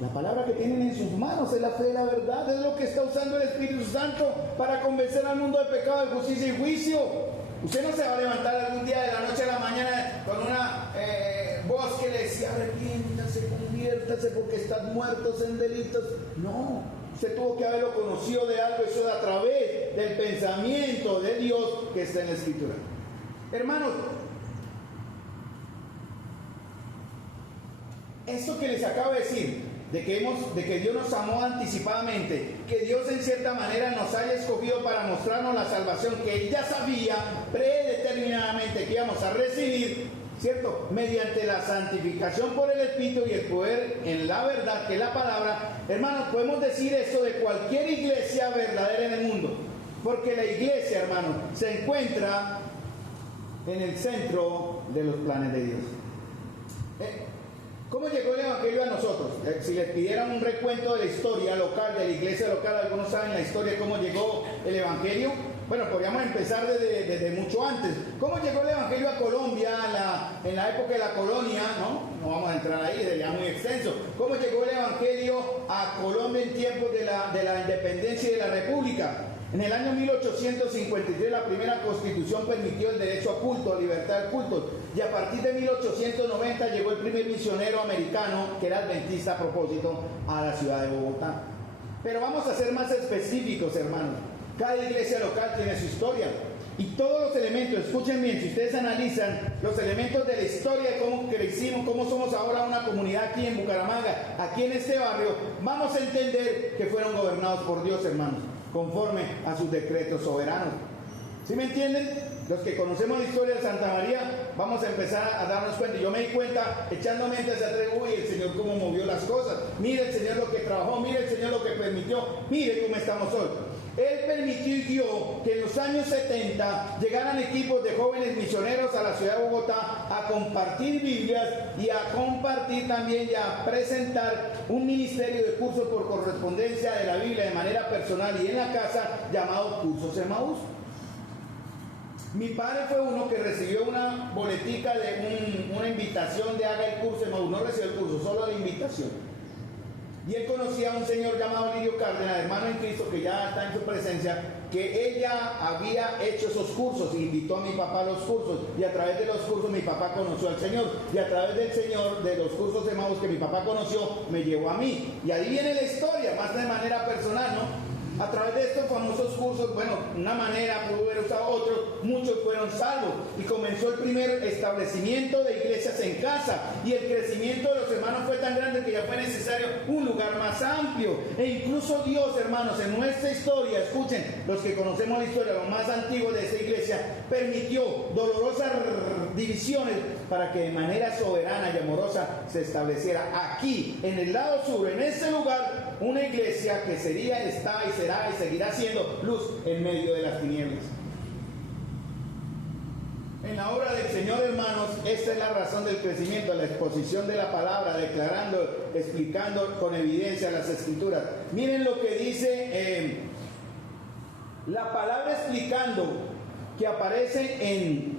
La palabra que tienen en sus manos es la fe de la verdad. Es lo que está usando el Espíritu Santo para convencer al mundo de pecado, de justicia y juicio. Usted no se va a levantar algún día de la noche a la mañana con una voz que le decía: arrepiéntase, conviértase porque están muertos en delitos. No, Usted tuvo que haberlo conocido de algo, eso a través del pensamiento de Dios que está en la Escritura. Hermanos, esto que les acabo de decir, de que Dios nos amó anticipadamente, que Dios en cierta manera nos haya escogido para mostrarnos la salvación que Él ya sabía predeterminadamente que íbamos a recibir, ¿cierto? Mediante la santificación por el Espíritu y el poder en la verdad, que es la palabra. Hermanos, podemos decir esto de cualquier iglesia verdadera en el mundo, porque la iglesia, hermanos, se encuentra en el centro de los planes de Dios. ¿Cómo llegó el Evangelio a nosotros? Si les pidieran un recuento de la historia local, de la iglesia local, algunos saben la historia de cómo llegó el Evangelio. Bueno, podríamos empezar desde mucho antes. ¿Cómo llegó el Evangelio a Colombia en la época de la colonia? No vamos a entrar ahí, sería muy extenso. ¿Cómo llegó el Evangelio a Colombia en tiempos de la independencia y de la República? En el año 1853 la primera constitución permitió el derecho a culto, a libertad de culto. Y a partir de 1890 llegó el primer misionero americano, que era adventista a propósito, a la ciudad de Bogotá. Pero vamos a ser más específicos, hermanos. Cada iglesia local tiene su historia. Y todos los elementos, escuchen bien, si ustedes analizan los elementos de la historia de cómo crecimos, cómo somos ahora una comunidad aquí en Bucaramanga, aquí en este barrio, vamos a entender que fueron gobernados por Dios, hermanos, conforme a sus decretos soberanos. ¿Sí me entienden? Los que conocemos la historia de Santa María, vamos a empezar a darnos cuenta. Yo me di cuenta, echando mente hacia atrás, uy, el Señor cómo movió las cosas. Mire el Señor lo que trabajó, mire el Señor lo que permitió, mire cómo estamos hoy. Él permitió y dio que en los años 70 llegaran equipos de jóvenes misioneros a la ciudad de Bogotá a compartir Biblias y a compartir también y a presentar un ministerio de cursos por correspondencia de la Biblia de manera personal y en la casa llamado Cursos Emaús. Mi padre fue uno que recibió una boletica de una invitación de haga el curso Emaús. No recibió el curso, solo la invitación. Y él conocía a un señor llamado Lidio Cárdenas, hermano en Cristo, que ya está en su presencia, que ella había hecho esos cursos e invitó a mi papá a los cursos. Y a través de los cursos mi papá conoció al Señor. Y a través del Señor, de los cursos de Emaús que mi papá conoció, me llevó a mí. Y ahí viene la historia, más de manera personal, ¿no? A través de estos famosos cursos, bueno, una manera pudo haber usado otros, muchos fueron salvos y comenzó el primer establecimiento de iglesias en casa y el crecimiento de los hermanos fue tan grande que ya fue necesario un lugar más amplio e incluso Dios, hermanos, en nuestra historia, escuchen, los que conocemos la historia, lo más antiguo de esta iglesia, permitió dolorosas divisiones para que de manera soberana y amorosa se estableciera aquí, en el lado sur, en este lugar, una iglesia que sería, está y será y seguirá siendo luz en medio de las tinieblas. En la obra del Señor, hermanos, esta es la razón del crecimiento, la exposición de la palabra, declarando, explicando con evidencia las Escrituras. Miren lo que dice la palabra explicando, que aparece en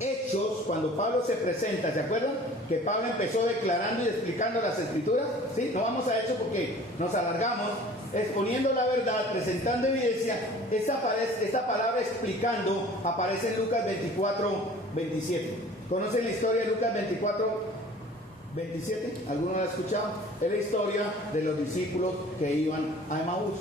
Hechos, cuando Pablo se presenta, ¿se acuerdan? Que Pablo empezó declarando y explicando las Escrituras. ¿Sí? No vamos a Hechos porque nos alargamos. Exponiendo la verdad, presentando evidencia, esta palabra explicando aparece en Lucas 24, 27. ¿Conocen la historia de Lucas 24, 27? ¿Alguno la ha escuchado? Es la historia de los discípulos que iban a Emaús.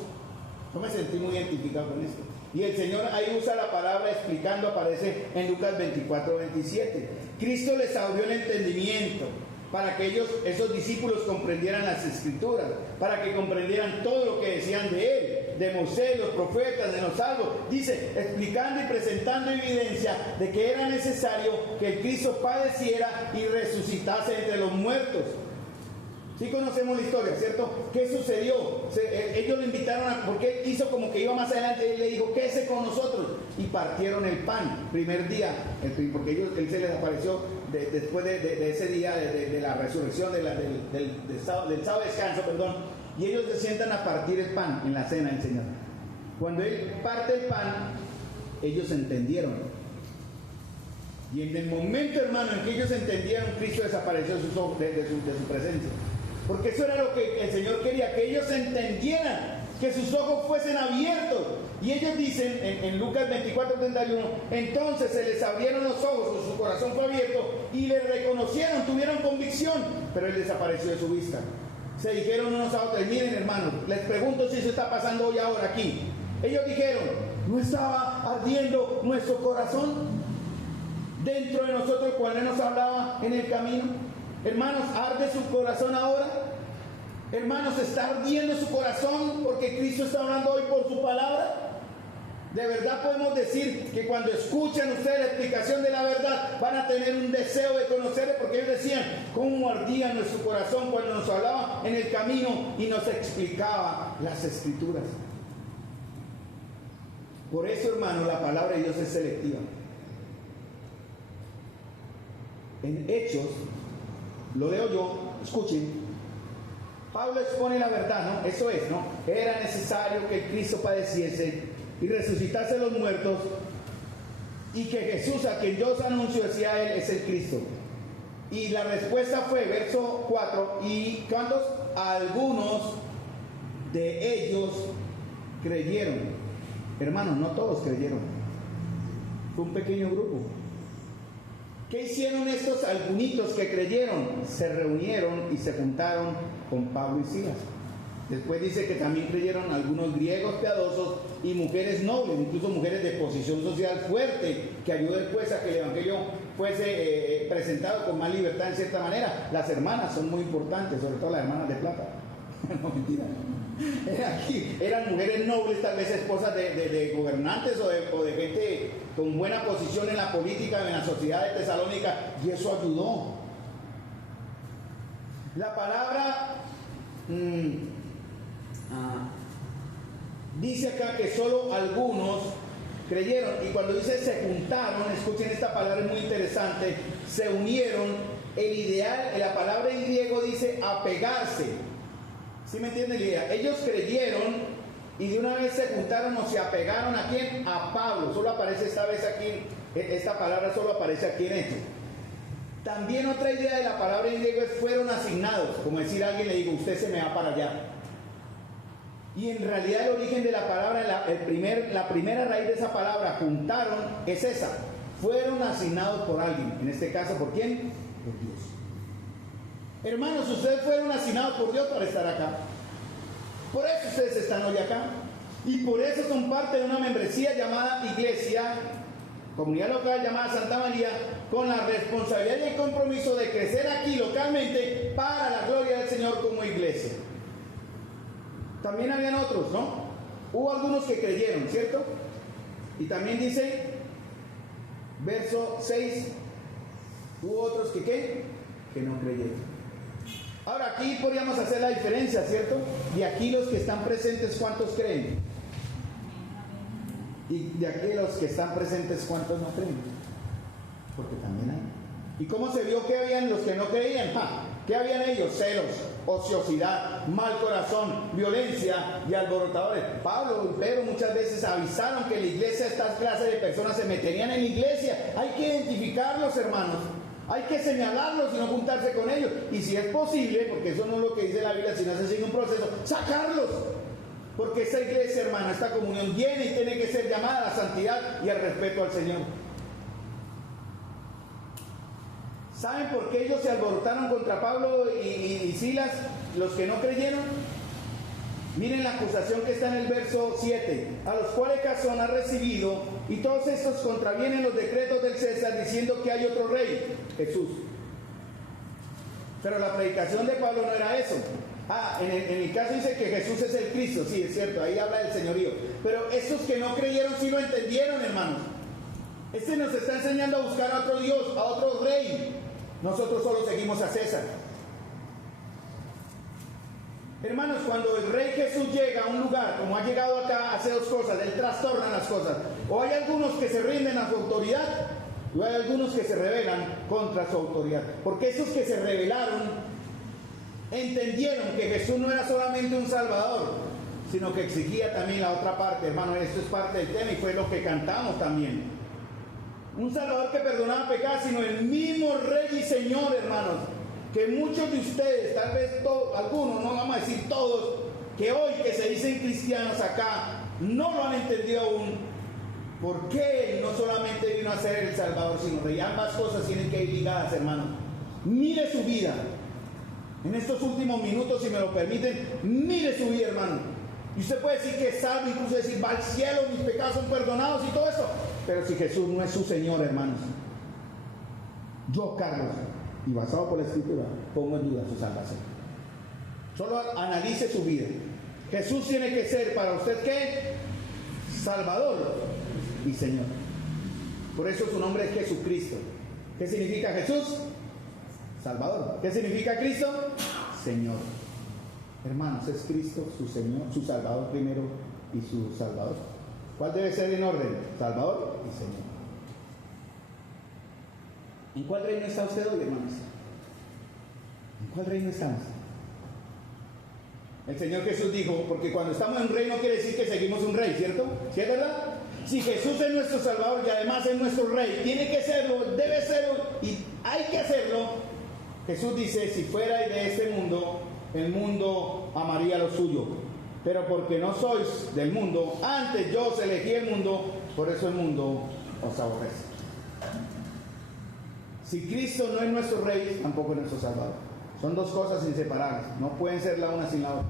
Yo me sentí muy identificado con esto. Y el Señor ahí usa la palabra explicando, aparece en Lucas 24, 27. Cristo les abrió el entendimiento para que esos discípulos comprendieran las Escrituras, para que comprendieran todo lo que decían de Él, de Moisés, los profetas, de los salvos. Dice, explicando y presentando evidencia de que era necesario que el Cristo padeciera y resucitase entre los muertos. Sí conocemos la historia, ¿cierto? ¿Qué sucedió? Ellos lo invitaron porque él hizo como que iba más adelante. Él le dijo, quédese con nosotros. Y partieron el pan, primer día, porque él se les apareció después de ese día de la resurrección, del sábado descanso, perdón. Y ellos se sientan a partir el pan en la cena del Señor. Cuando él parte el pan, ellos entendieron. Y en el momento, hermano, en que ellos entendieron, Cristo desapareció de su presencia. Porque eso era lo que el Señor quería, que ellos entendieran, que sus ojos fuesen abiertos. Y ellos dicen en Lucas 24, 31, entonces se les abrieron los ojos, su corazón fue abierto y le reconocieron, tuvieron convicción, pero él desapareció de su vista. se dijeron unos a otros, miren hermanos, les pregunto si eso está pasando hoy ahora aquí. Ellos dijeron, ¿no estaba ardiendo nuestro corazón dentro de nosotros cuando Él nos hablaba en el camino? Hermanos, ¿arde su corazón ahora? Hermanos, ¿está ardiendo su corazón porque Cristo está hablando hoy por su palabra? De verdad podemos decir que cuando escuchan ustedes la explicación de la verdad van a tener un deseo de conocerle, porque ellos decían cómo ardía nuestro corazón cuando nos hablaba en el camino y nos explicaba las Escrituras. Por eso, hermano, la palabra de Dios es selectiva. En Hechos, lo leo yo, escuchen, Pablo expone la verdad, ¿no? Eso es, ¿no? Era necesario que Cristo padeciese y resucitase a los muertos, y que Jesús, a quien yo os anuncio, decía él, es el Cristo. Y la respuesta fue, verso 4, ¿y cuántos? Algunos de ellos creyeron. Hermanos, no todos creyeron, fue un pequeño grupo. ¿Qué hicieron estos algunitos que creyeron? Se reunieron y se juntaron con Pablo y Silas. Después dice que también creyeron algunos griegos piadosos y mujeres nobles, incluso mujeres de posición social fuerte, que ayudó después a que el Evangelio fuese presentado con más libertad en cierta manera. Las hermanas son muy importantes, sobre todo las hermanas de plata. No, mentira. Aquí eran mujeres nobles, tal vez esposas de gobernantes o de gente con buena posición en la política, en la sociedad de Tesalónica, y eso ayudó. La palabra dice acá que solo algunos creyeron, y cuando dice se juntaron, escuchen esta palabra, es muy interesante, se unieron. El ideal, la palabra en griego dice apegarse. ¿Sí me entienden la idea? Ellos creyeron y de una vez se juntaron o se apegaron ¿a quién? A Pablo. Solo aparece esta vez aquí, esta palabra solo aparece aquí en esto. También otra idea de la palabra en griego es fueron asignados, como decir a alguien le digo, usted se me va para allá. Y en realidad el origen de la palabra, la primera raíz de esa palabra, juntaron, es esa. Fueron asignados por alguien. En este caso, ¿por quién? Por Dios. Hermanos, ustedes fueron asignados por Dios para estar acá. Por eso ustedes están hoy acá. Y por eso son parte de una membresía llamada Iglesia, comunidad local llamada Santa María, con la responsabilidad y el compromiso de crecer aquí localmente para la gloria del Señor como iglesia. También habían otros, ¿no? Hubo algunos que creyeron, ¿cierto? Y también dice, verso 6, hubo otros que ¿qué? Que no creyeron. Ahora aquí podríamos hacer la diferencia, ¿cierto? Y aquí los que están presentes, ¿cuántos creen? Y de aquí los que están presentes, ¿cuántos no creen? Porque también hay. ¿Y cómo se vio que habían los que no creían? ¿Qué habían ellos? Celos, ociosidad, mal corazón, violencia y alborotadores. Pablo y Pedro muchas veces avisaron que en la iglesia estas clases de personas se meterían en la iglesia. Hay que identificarlos, hermanos. Hay que señalarlos y no juntarse con ellos. Y si es posible, porque eso no es lo que dice la Biblia, sino se sigue un proceso, sacarlos. Porque esta iglesia, hermana, esta comunión viene y tiene que ser llamada a la santidad y al respeto al Señor. ¿Saben por qué ellos se alborotaron contra Pablo y Silas, los que no creyeron? Miren la acusación que está en el verso 7. A los cuales Jasón ha recibido, y todos estos contravienen los decretos del César, diciendo que hay otro rey, Jesús. Pero la predicación de Pablo no era eso. En el caso dice que Jesús es el Cristo, sí, es cierto, ahí habla del señorío. Pero estos que no creyeron sí lo entendieron, hermanos. Este nos está enseñando a buscar a otro Dios, a otro rey. Nosotros solo seguimos a César. Hermanos, cuando el Rey Jesús llega a un lugar, como ha llegado acá, hace dos cosas, él trastorna las cosas. O hay algunos que se rinden a su autoridad, y hay algunos que se rebelan contra su autoridad. Porque esos que se rebelaron entendieron que Jesús no era solamente un salvador, sino que exigía también la otra parte. Hermano, esto es parte del tema y fue lo que cantamos también. Un salvador que perdonaba pecados, sino el mismo Rey y Señor, hermanos. Que muchos de ustedes, tal vez todos, algunos, no vamos a decir todos, que hoy que se dicen cristianos acá, no lo han entendido aún. ¿Por qué Él no solamente vino a ser el Salvador, sino Rey? Ambas cosas tienen que ir ligadas, hermanos. Mire su vida. En estos últimos minutos, si me lo permiten, mire su vida, hermano. Y usted puede decir que es salvo, incluso decir, va al cielo, mis pecados son perdonados y todo eso. Pero si Jesús no es su Señor, hermanos, yo, Carlos, y basado por la Escritura, pongo en duda su salvación. Solo analice su vida. Jesús tiene que ser para usted, ¿qué? Salvador y Señor. Por eso su nombre es Jesucristo. ¿Qué significa Jesús? Salvador. ¿Qué significa Cristo? Señor. Hermanos, es Cristo su Señor, su Salvador primero y su Salvador. ¿Cuál debe ser en orden? Salvador y Señor. ¿En cuál reino está usted hoy, hermanos? ¿En cuál reino estamos? El Señor Jesús dijo, porque cuando estamos en un reino quiere decir que seguimos un rey, ¿cierto? ¿Sí es verdad? Si Jesús es nuestro Salvador y además es nuestro rey, tiene que serlo, debe serlo y hay que hacerlo. Jesús dice, si fuerais de este mundo, el mundo amaría lo suyo. Pero porque no sois del mundo, antes yo os elegí el mundo, por eso el mundo os aborrece. Si Cristo no es nuestro rey, tampoco es nuestro Salvador. Son dos cosas inseparables, no pueden ser la una sin la otra.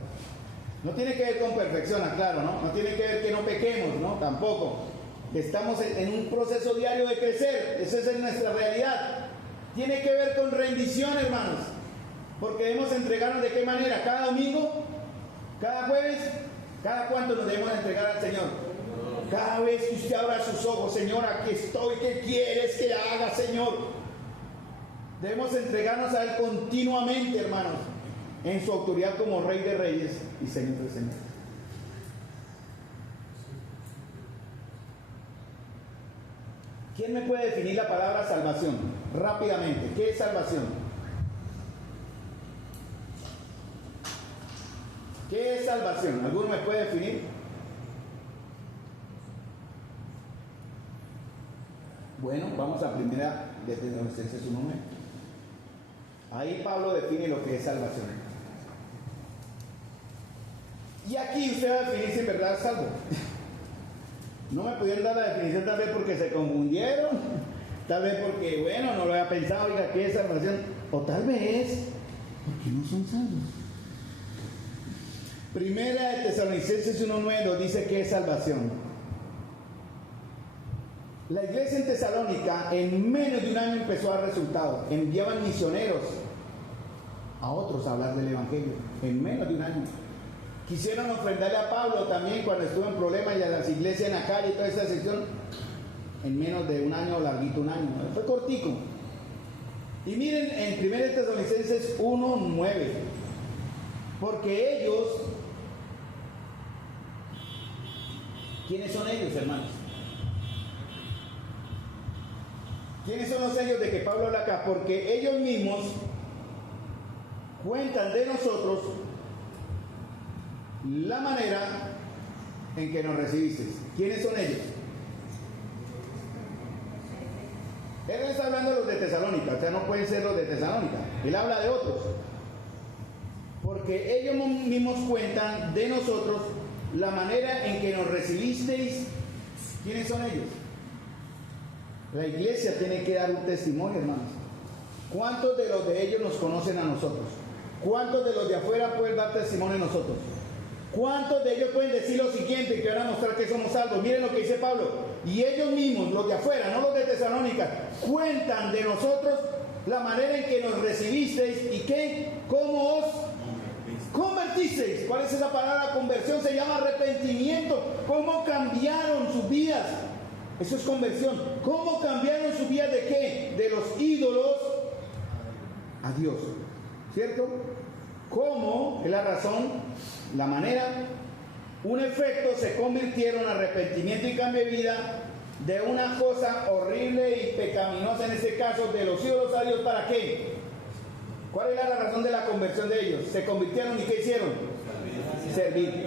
No tiene que ver con perfección, aclaro, ¿no? No tiene que ver que no pequemos, ¿no? Tampoco. Estamos en un proceso diario de crecer, esa es nuestra realidad. Tiene que ver con rendición, hermanos, porque debemos entregarnos de qué manera, cada domingo, cada jueves, cada cuánto nos debemos entregar al Señor. Cada vez que usted abra sus ojos, Señor, aquí estoy, ¿qué quieres que haga, Señor? Debemos entregarnos a Él continuamente, hermanos, en su autoridad como Rey de Reyes y Señor de Señores. ¿Quién me puede definir la palabra salvación? Rápidamente, ¿qué es salvación? ¿Qué es salvación? ¿Alguno me puede definir? Bueno, vamos a primera de Tesalonicenses 1:9. Ahí Pablo define lo que es salvación. Y aquí usted va a definir si en verdad es salvo. No me pudieron dar la definición tal vez porque se confundieron, tal vez porque, bueno, no lo había pensado, oiga, ¿qué es salvación? O tal vez porque no son salvos. Primera de Tesalonicenses 1:9 nos dice que es salvación. La iglesia en Tesalónica en menos de un año empezó a dar resultados. Enviaban misioneros a otros a hablar del Evangelio. En menos de un año. Quisieron ofrendarle a Pablo también cuando estuvo en problemas y a las iglesias en la calle y toda esa sección. En menos de un año, larguito un año. Fue cortico. Y miren en 1 Tesalonicenses 1:9. Porque ellos... ¿Quiénes son ellos, hermanos? ¿Quiénes son los ellos de que Pablo habla acá? Porque ellos mismos cuentan de nosotros la manera en que nos recibiste. ¿Quiénes son ellos? Él está hablando de los de Tesalónica, o sea, no pueden ser los de Tesalónica. Él habla de otros. Porque ellos mismos cuentan de nosotros la manera en que nos recibisteis. ¿Quiénes son ellos? La iglesia tiene que dar un testimonio, hermanos. ¿Cuántos de los de ellos nos conocen a nosotros? ¿Cuántos de los de afuera pueden dar testimonio a nosotros? ¿Cuántos de ellos pueden decir lo siguiente, que van a mostrar que somos salvos? Miren lo que dice Pablo. Y ellos mismos, los de afuera, no los de Tesalónica, cuentan de nosotros la manera en que nos recibisteis y que, cómo os convertisteis. ¿Cuál es esa palabra? Conversión se llama arrepentimiento. ¿Cómo cambiaron sus vidas? Eso es conversión. ¿Cómo cambiaron sus vidas de qué? De los ídolos a Dios. ¿Cierto? ¿Cómo? Es la razón, la manera. Un efecto, se convirtieron en arrepentimiento y cambio de vida de una cosa horrible y pecaminosa, en este caso, de los ídolos a Dios. ¿Para qué? ¿Cuál era la razón de la conversión de ellos? Se convirtieron y ¿qué hicieron? Servir.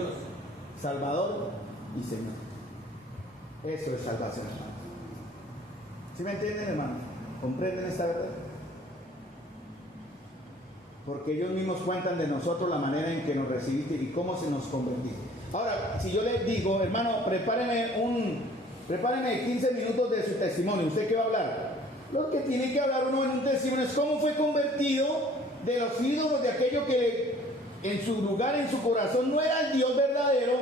Salvador y Señor. Eso es salvación, hermano. ¿Sí me entienden, hermano? ¿Comprenden esta verdad? Porque ellos mismos cuentan de nosotros la manera en que nos recibiste y cómo se nos convertiste. Ahora, si yo les digo, hermano, prepáreme 15 minutos de su testimonio. ¿Usted qué va a hablar? Lo que tiene que hablar uno en un testimonio es cómo fue convertido de los ídolos, de aquello que en su lugar, en su corazón, no era el Dios verdadero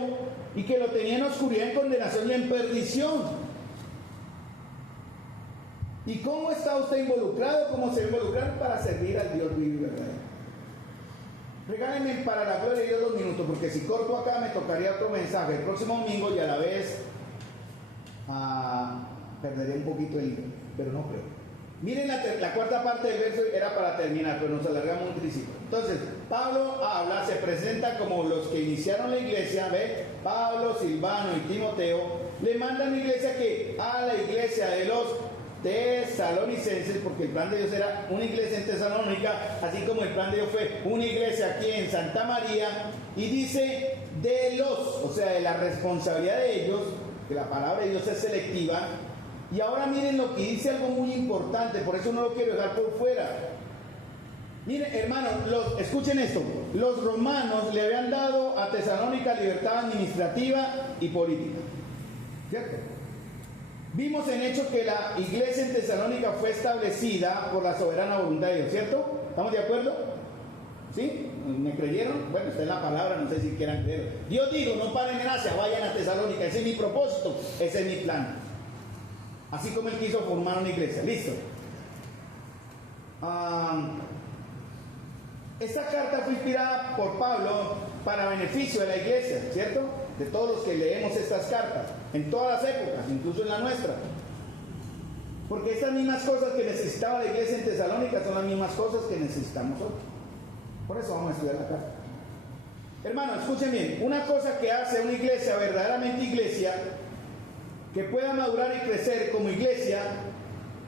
y que lo tenía en oscuridad, en condenación y en perdición. ¿Y cómo está usted involucrado? ¿Cómo se va a involucrar para servir al Dios vivo y verdadero? Regálenme para la gloria de Dios 2 minutos, porque si corto acá me tocaría otro mensaje el próximo domingo y a la vez perderé un poquito el hilo, pero no creo. Miren la cuarta parte del verso, era para terminar, pero nos alargamos un tricito. Entonces, Pablo habla, se presenta como los que iniciaron la iglesia, ¿ve? Pablo, Silvano y Timoteo, le mandan a la iglesia a la iglesia de los tesalonicenses, porque el plan de Dios era una iglesia en Tesalónica, así como el plan de Dios fue una iglesia aquí en Santa María, y dice de los, o sea, de la responsabilidad de ellos, que la palabra de Dios es selectiva. Y ahora miren lo que dice, algo muy importante, por eso no lo quiero dejar por fuera. Miren, hermanos, escuchen esto, los romanos le habían dado a Tesalónica libertad administrativa y política, ¿cierto? Vimos en Hechos que la iglesia en Tesalónica fue establecida por la soberana voluntad de Dios, ¿cierto? ¿Estamos de acuerdo? ¿Sí? ¿Me creyeron? Bueno, está en la palabra, no sé si quieran creer. Dios dijo, no paren en Asia, vayan a Tesalónica, ese es mi propósito, ese es mi plan. Así como él quiso formar una iglesia. Listo. Esta carta fue inspirada por Pablo para beneficio de la iglesia, ¿cierto? De todos los que leemos estas cartas, en todas las épocas, incluso en la nuestra. Porque estas mismas cosas que necesitaba la iglesia en Tesalónica son las mismas cosas que necesitamos hoy. Por eso vamos a estudiar la carta. Hermanos, escuchen bien, una cosa que hace una iglesia verdaderamente iglesia, que pueda madurar y crecer como iglesia,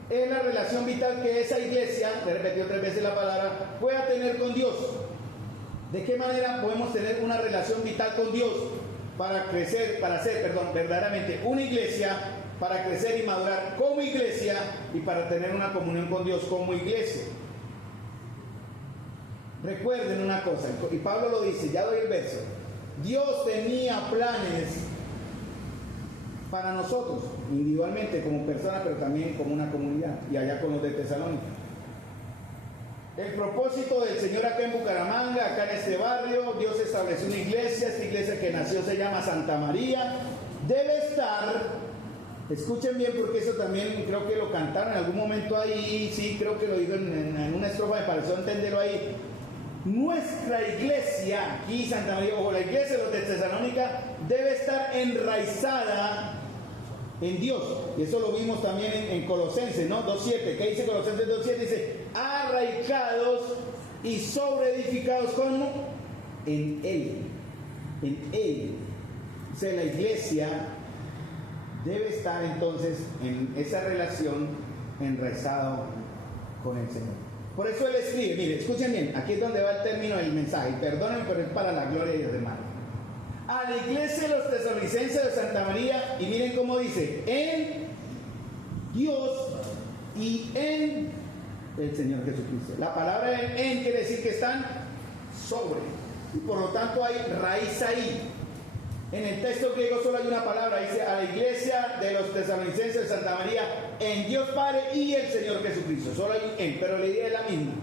es la relación vital que esa iglesia, he repetido 3 veces la palabra, pueda tener con Dios. ¿De qué manera podemos tener una relación vital con Dios para crecer, para ser, verdaderamente una iglesia, para crecer y madurar como iglesia y para tener una comunión con Dios como iglesia? Recuerden una cosa, y Pablo lo dice, ya doy el verso. Dios tenía planes para nosotros, individualmente, como personas, pero también como una comunidad, y allá con los de Tesalónica. El propósito del Señor acá en Bucaramanga, acá en este barrio, Dios estableció una iglesia, esta iglesia que nació se llama Santa María, debe estar, escuchen bien porque eso también creo que lo cantaron en algún momento ahí, sí, creo que lo digo en una estrofa, me pareció entenderlo ahí. Nuestra iglesia, aquí Santa María, o la iglesia de los de Tesalónica, debe estar enraizada en Dios. Y eso lo vimos también en Colosenses, ¿no? 2.7. ¿Qué dice Colosenses 2.7? Dice, arraigados y sobreedificados, ¿cómo? En Él. En Él. O sea, la iglesia debe estar entonces en esa relación enraizado con el Señor. Por eso él escribe, mire, escuchen bien, aquí es donde va el término del mensaje, perdonen, pero es para la gloria de Dios, hermano. A la iglesia de los tesalonicenses de Santa María, y miren cómo dice, en Dios y en el Señor Jesucristo. La palabra en quiere decir que están sobre, y por lo tanto hay raíz ahí. En el texto griego solo hay una palabra, dice a la iglesia de los tesalonicenses de Santa María, en Dios Padre y el Señor Jesucristo. Solo hay en, pero la idea es la misma.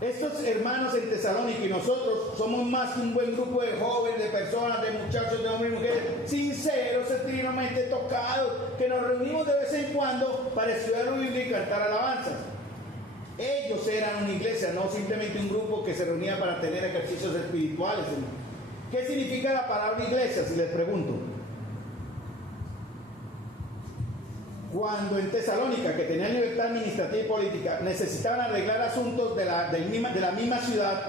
Estos hermanos en Tesalónica y nosotros somos más que un buen grupo de jóvenes, de personas, de muchachos, de hombres y mujeres, sinceros, genuinamente tocados, que nos reunimos de vez en cuando para estudiar la Biblia y cantar alabanzas. Ellos eran una iglesia, no simplemente un grupo que se reunía para tener ejercicios espirituales. ¿Qué significa la palabra iglesia? Si les pregunto. Cuando en Tesalónica, que tenían libertad administrativa y política, necesitaban arreglar asuntos de la misma ciudad,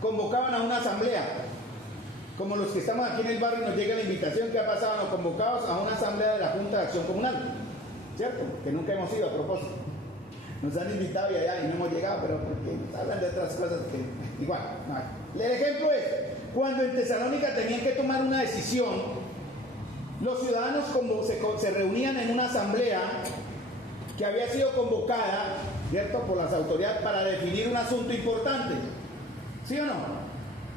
convocaban a una asamblea. Como los que estamos aquí en el barrio, nos llega la invitación que ha pasado, nos convocados a una asamblea de la Junta de Acción Comunal. ¿Cierto? Que nunca hemos ido a propósito. Nos han invitado y allá y no hemos llegado, pero porque hablan de otras cosas que igual. No. El ejemplo es, cuando en Tesalónica tenían que tomar una decisión, los ciudadanos se reunían en una asamblea que había sido convocada, ¿cierto?, por las autoridades para definir un asunto importante. ¿Sí o no?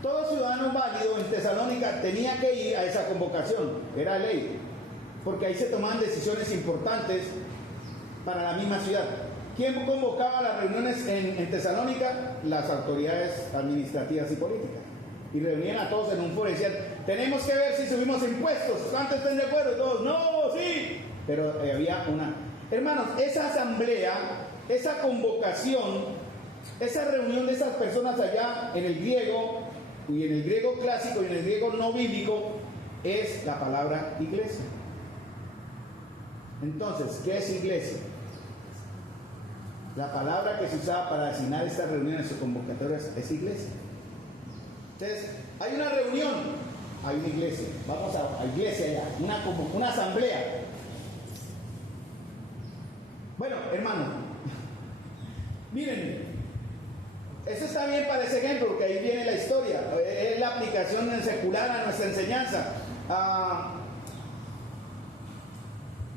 Todo ciudadano válido en Tesalónica tenía que ir a esa convocación, era ley, porque ahí se tomaban decisiones importantes para la misma ciudad. ¿Quién convocaba las reuniones en Tesalónica? Las autoridades administrativas y políticas. Y reunían a todos en un foro y decían, tenemos que ver si subimos impuestos. ¿Cuántos están de acuerdo? Todos, no, sí. Pero había una... Hermanos, esa asamblea, esa convocación, esa reunión de esas personas allá en el griego, y en el griego clásico y en el griego no bíblico, es la palabra iglesia. Entonces, ¿qué es iglesia? La palabra que se usaba para designar estas reuniones o convocatorias es iglesia. Entonces, hay una reunión, hay una iglesia. Vamos a iglesia ya, una asamblea. Bueno, hermano, miren, eso está bien para ese ejemplo, porque ahí viene la historia, es la aplicación secular a nuestra enseñanza.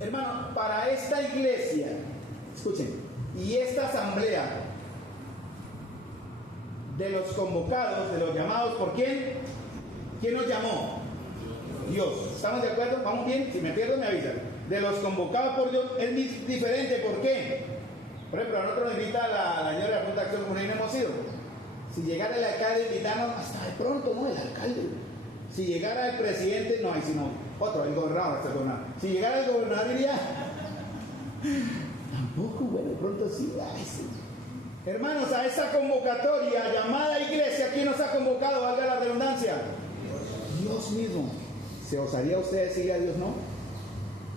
Hermano, para esta iglesia, escuchen, y esta asamblea de los convocados, de los llamados, ¿por quién? ¿Quién nos llamó? Dios. ¿Estamos de acuerdo? ¿Vamos bien? Si me pierdo me avisan. De los convocados por Dios es diferente. ¿Por qué? Por ejemplo, a nosotros nos invita la señora de la Junta de Acción Comunal y no hemos ido. Si llegara el alcalde, invitarnos hasta de pronto, no, el alcalde. Si llegara el presidente, no, ahí sino otro, el gobernador, hasta el gobernador. Si llegara el gobernador, diría, tampoco, bueno, de pronto sí, ay, sí. Hermanos, a esa convocatoria llamada iglesia, ¿quién nos ha convocado? Valga la redundancia. Dios mismo. ¿Se osaría usted decirle a Dios no?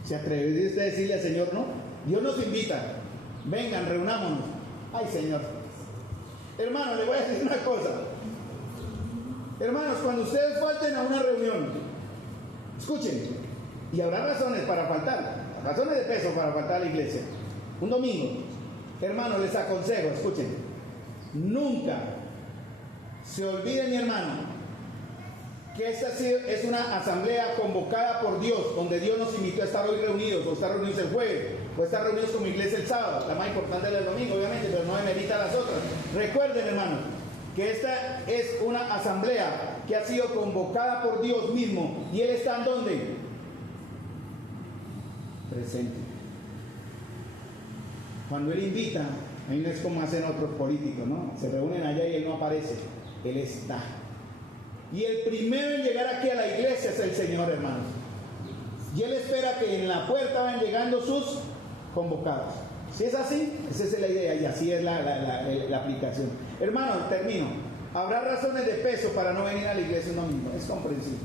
¿Se atrevería usted a decirle al Señor no? Dios nos invita. Vengan, reunámonos. Ay, Señor. Hermanos, le voy a decir una cosa. Hermanos, cuando ustedes falten a una reunión, escuchen, y habrá razones para faltar, razones de peso para faltar a la iglesia. Un domingo, hermanos, les aconsejo, escuchen, nunca se olviden, mi hermano, que esta es una asamblea convocada por Dios, donde Dios nos invitó a estar hoy reunidos, o estar reunidos el jueves, o estar reunidos como iglesia el sábado. La más importante es el domingo, obviamente, pero no demerita las otras. Recuerden, hermanos, que esta es una asamblea que ha sido convocada por Dios mismo, y Él está en ¿dónde? Presente. Cuando Él invita, ahí no es como hacen otros políticos, ¿no? Se reúnen allá y Él no aparece, Él está. Y el primero en llegar aquí a la iglesia es el Señor, hermanos. Y Él espera que en la puerta vayan llegando sus convocados. Si es así, esa es la idea y así es la aplicación. Hermanos, termino. Habrá razones de peso para no venir a la iglesia un domingo, es comprensible.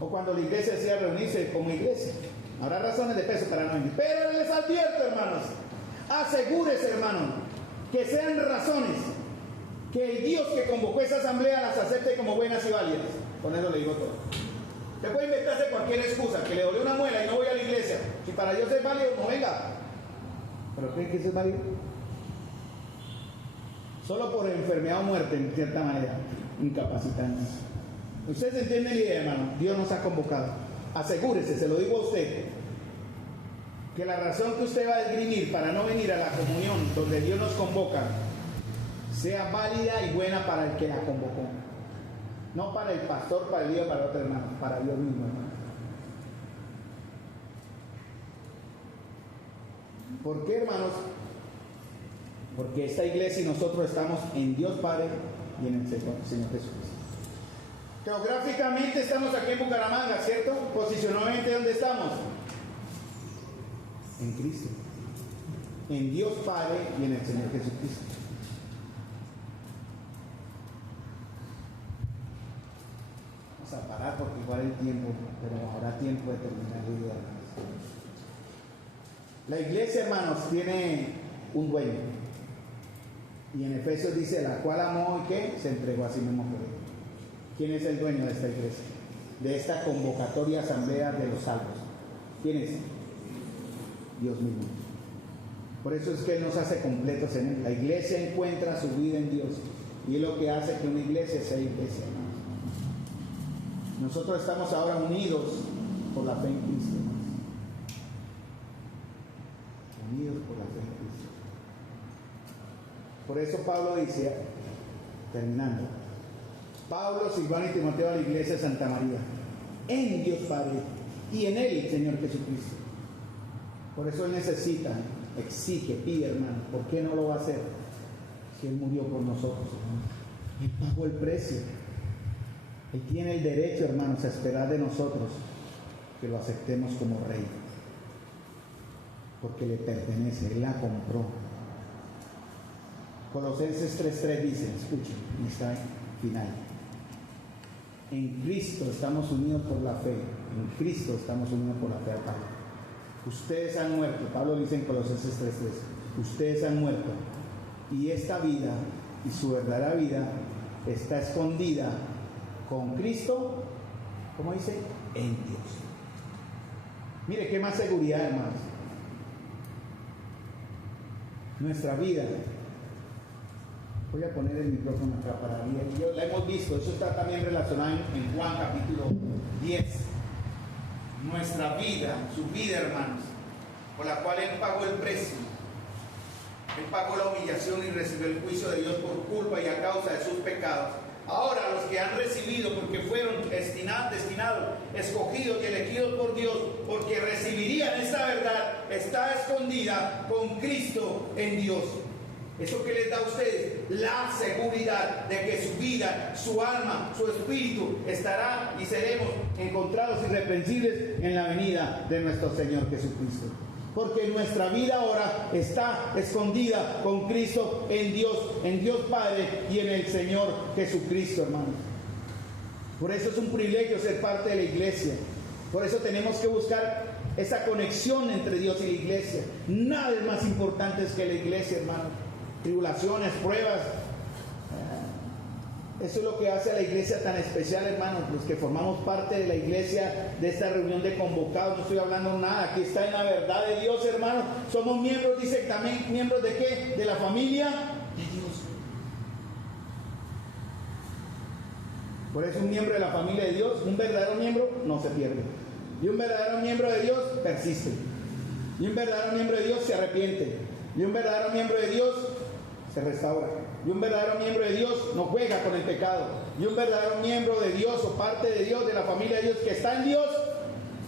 O cuando la iglesia decida reunirse como iglesia, habrá razones de peso para no venir. Pero les advierto, hermanos, asegúrese, hermano, que sean razones que el Dios que convocó esa asamblea las acepte como buenas y válidas. Con eso le digo todo. Te puede inventarse cualquier excusa, que le dolió una muela y no voy a la iglesia. Si para Dios es válido, no venga. ¿Pero creen que eso es válido? Solo por enfermedad o muerte, en cierta manera, incapacitante. Ustedes entienden la idea, hermano. Dios nos ha convocado. Asegúrese, se lo digo a usted, que la razón que usted va a esgrimir para no venir a la comunión donde Dios nos convoca sea válida y buena para el que la convocó. No para el pastor, para el líder, para otro hermano, para Dios mismo, hermano. ¿Por qué, hermanos? Porque esta iglesia y nosotros estamos en Dios Padre y en el Señor Jesucristo. Geográficamente estamos aquí en Bucaramanga, ¿cierto? Posicionalmente, ¿dónde estamos? En Cristo. En Dios Padre y en el Señor Jesucristo. Vamos a parar porque igual el tiempo, pero habrá tiempo de terminar la idea. La iglesia, hermanos, tiene un dueño. Y en Efesios dice, la cual amó y que se entregó a sí mismo por él. ¿Quién es el dueño de esta iglesia? De esta convocatoria asamblea de los salvos. ¿Quién es? Dios mismo. Por eso es que Él nos hace completos en Él. La iglesia encuentra su vida en Dios. Y es lo que hace que una iglesia sea iglesia, hermanos. Nosotros estamos ahora unidos por la fe en Cristo, hermanos. Unidos por la fe en Cristo. Por eso Pablo dice, terminando, Pablo, Silvano y Timoteo a la iglesia de Santa María, en Dios Padre y en Él, Señor Jesucristo. Por eso Él necesita, exige, pide, hermano. ¿Por qué no lo va a hacer? Si Él murió por nosotros, hermano. Él pagó el precio. Él tiene el derecho, hermanos, a esperar de nosotros que lo aceptemos como Rey. Porque le pertenece, Él la compró. Colosenses 3:3 dice, escuchen, y está final. En Cristo estamos unidos por la fe. En Cristo estamos unidos por la fe a Pablo. Ustedes han muerto, Pablo dice en Colosenses 3:3, ustedes han muerto. Y esta vida y su verdadera vida está escondida con Cristo, ¿cómo dice? En Dios. Mire, qué más seguridad, hermanos. Nuestra vida. Voy a poner el micrófono acá para ver. Yo la hemos visto, eso está también relacionado en Juan capítulo 10. Nuestra vida, su vida, hermanos, por la cual Él pagó el precio. Él pagó la humillación y recibió el juicio de Dios por culpa y a causa de sus pecados. Ahora los que han recibido, porque fueron destinados, escogidos y elegidos por Dios, porque recibirían esta verdad, está escondida con Cristo en Dios. ¿Eso que les da a ustedes? La seguridad de que su vida, su alma, su espíritu estará y seremos encontrados irreprensibles en la venida de nuestro Señor Jesucristo. Porque nuestra vida ahora está escondida con Cristo en Dios Padre y en el Señor Jesucristo, hermanos. Por eso es un privilegio ser parte de la iglesia. Por eso tenemos que buscar esa conexión entre Dios y la iglesia. Nada es más importante que la iglesia, hermanos. Tribulaciones, pruebas. Eso es lo que hace a la iglesia tan especial, hermanos. Los que formamos parte de la iglesia, de esta reunión de convocados, no estoy hablando nada. Aquí está en la verdad de Dios, hermanos. Somos miembros, dice también, miembros de qué? De la familia de Dios. Por eso un miembro de la familia de Dios, un verdadero miembro, no se pierde. Y un verdadero miembro de Dios persiste. Y un verdadero miembro de Dios se arrepiente. Y un verdadero miembro de Dios se restaura. Y un verdadero miembro de Dios no juega con el pecado. Y un verdadero miembro de Dios o parte de Dios, de la familia de Dios que está en Dios,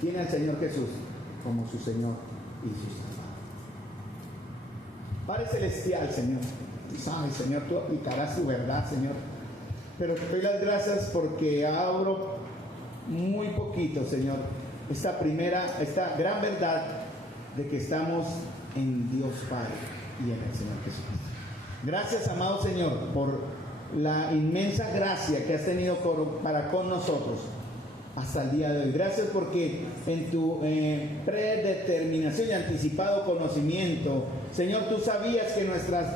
tiene al Señor Jesús como su Señor y su Salvador. Padre Celestial, Señor, tú sabes, Señor, tú aplicarás tu verdad, Señor. Pero te doy las gracias porque abro muy poquito, Señor, esta gran verdad de que estamos en Dios Padre y en el Señor Jesucristo. Gracias, amado Señor, por la inmensa gracia que has tenido para con nosotros hasta el día de hoy. Gracias porque en tu predeterminación y anticipado conocimiento, Señor, tú sabías que nuestros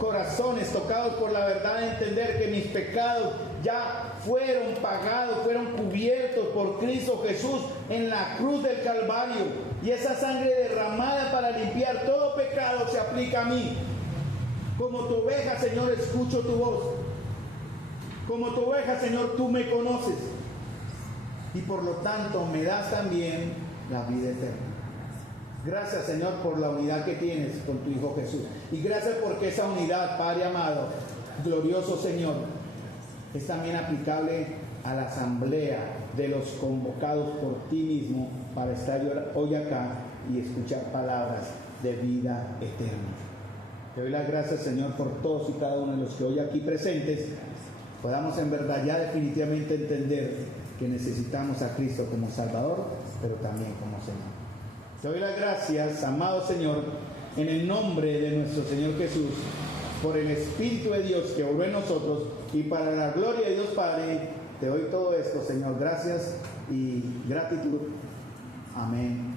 corazones tocados por la verdad de entender que mis pecados ya fueron pagados, fueron cubiertos por Cristo Jesús en la cruz del Calvario, y esa sangre derramada para limpiar todo pecado se aplica a mí. Como tu oveja, Señor, escucho tu voz. Como tu oveja, Señor, tú me conoces. Y por lo tanto me das también la vida eterna. Gracias, Señor, por la unidad que tienes con tu Hijo Jesús. Y gracias porque esa unidad, Padre amado, glorioso Señor, es también aplicable a la asamblea de los convocados por ti mismo para estar hoy acá y escuchar palabras de vida eterna. Te doy las gracias, Señor, por todos y cada uno de los que hoy aquí presentes podamos en verdad ya definitivamente entender que necesitamos a Cristo como Salvador, pero también como Señor. Te doy las gracias, amado Señor, en el nombre de nuestro Señor Jesús, por el Espíritu de Dios que obró en nosotros, y para la gloria de Dios Padre, te doy todo esto, Señor. Gracias y gratitud. Amén.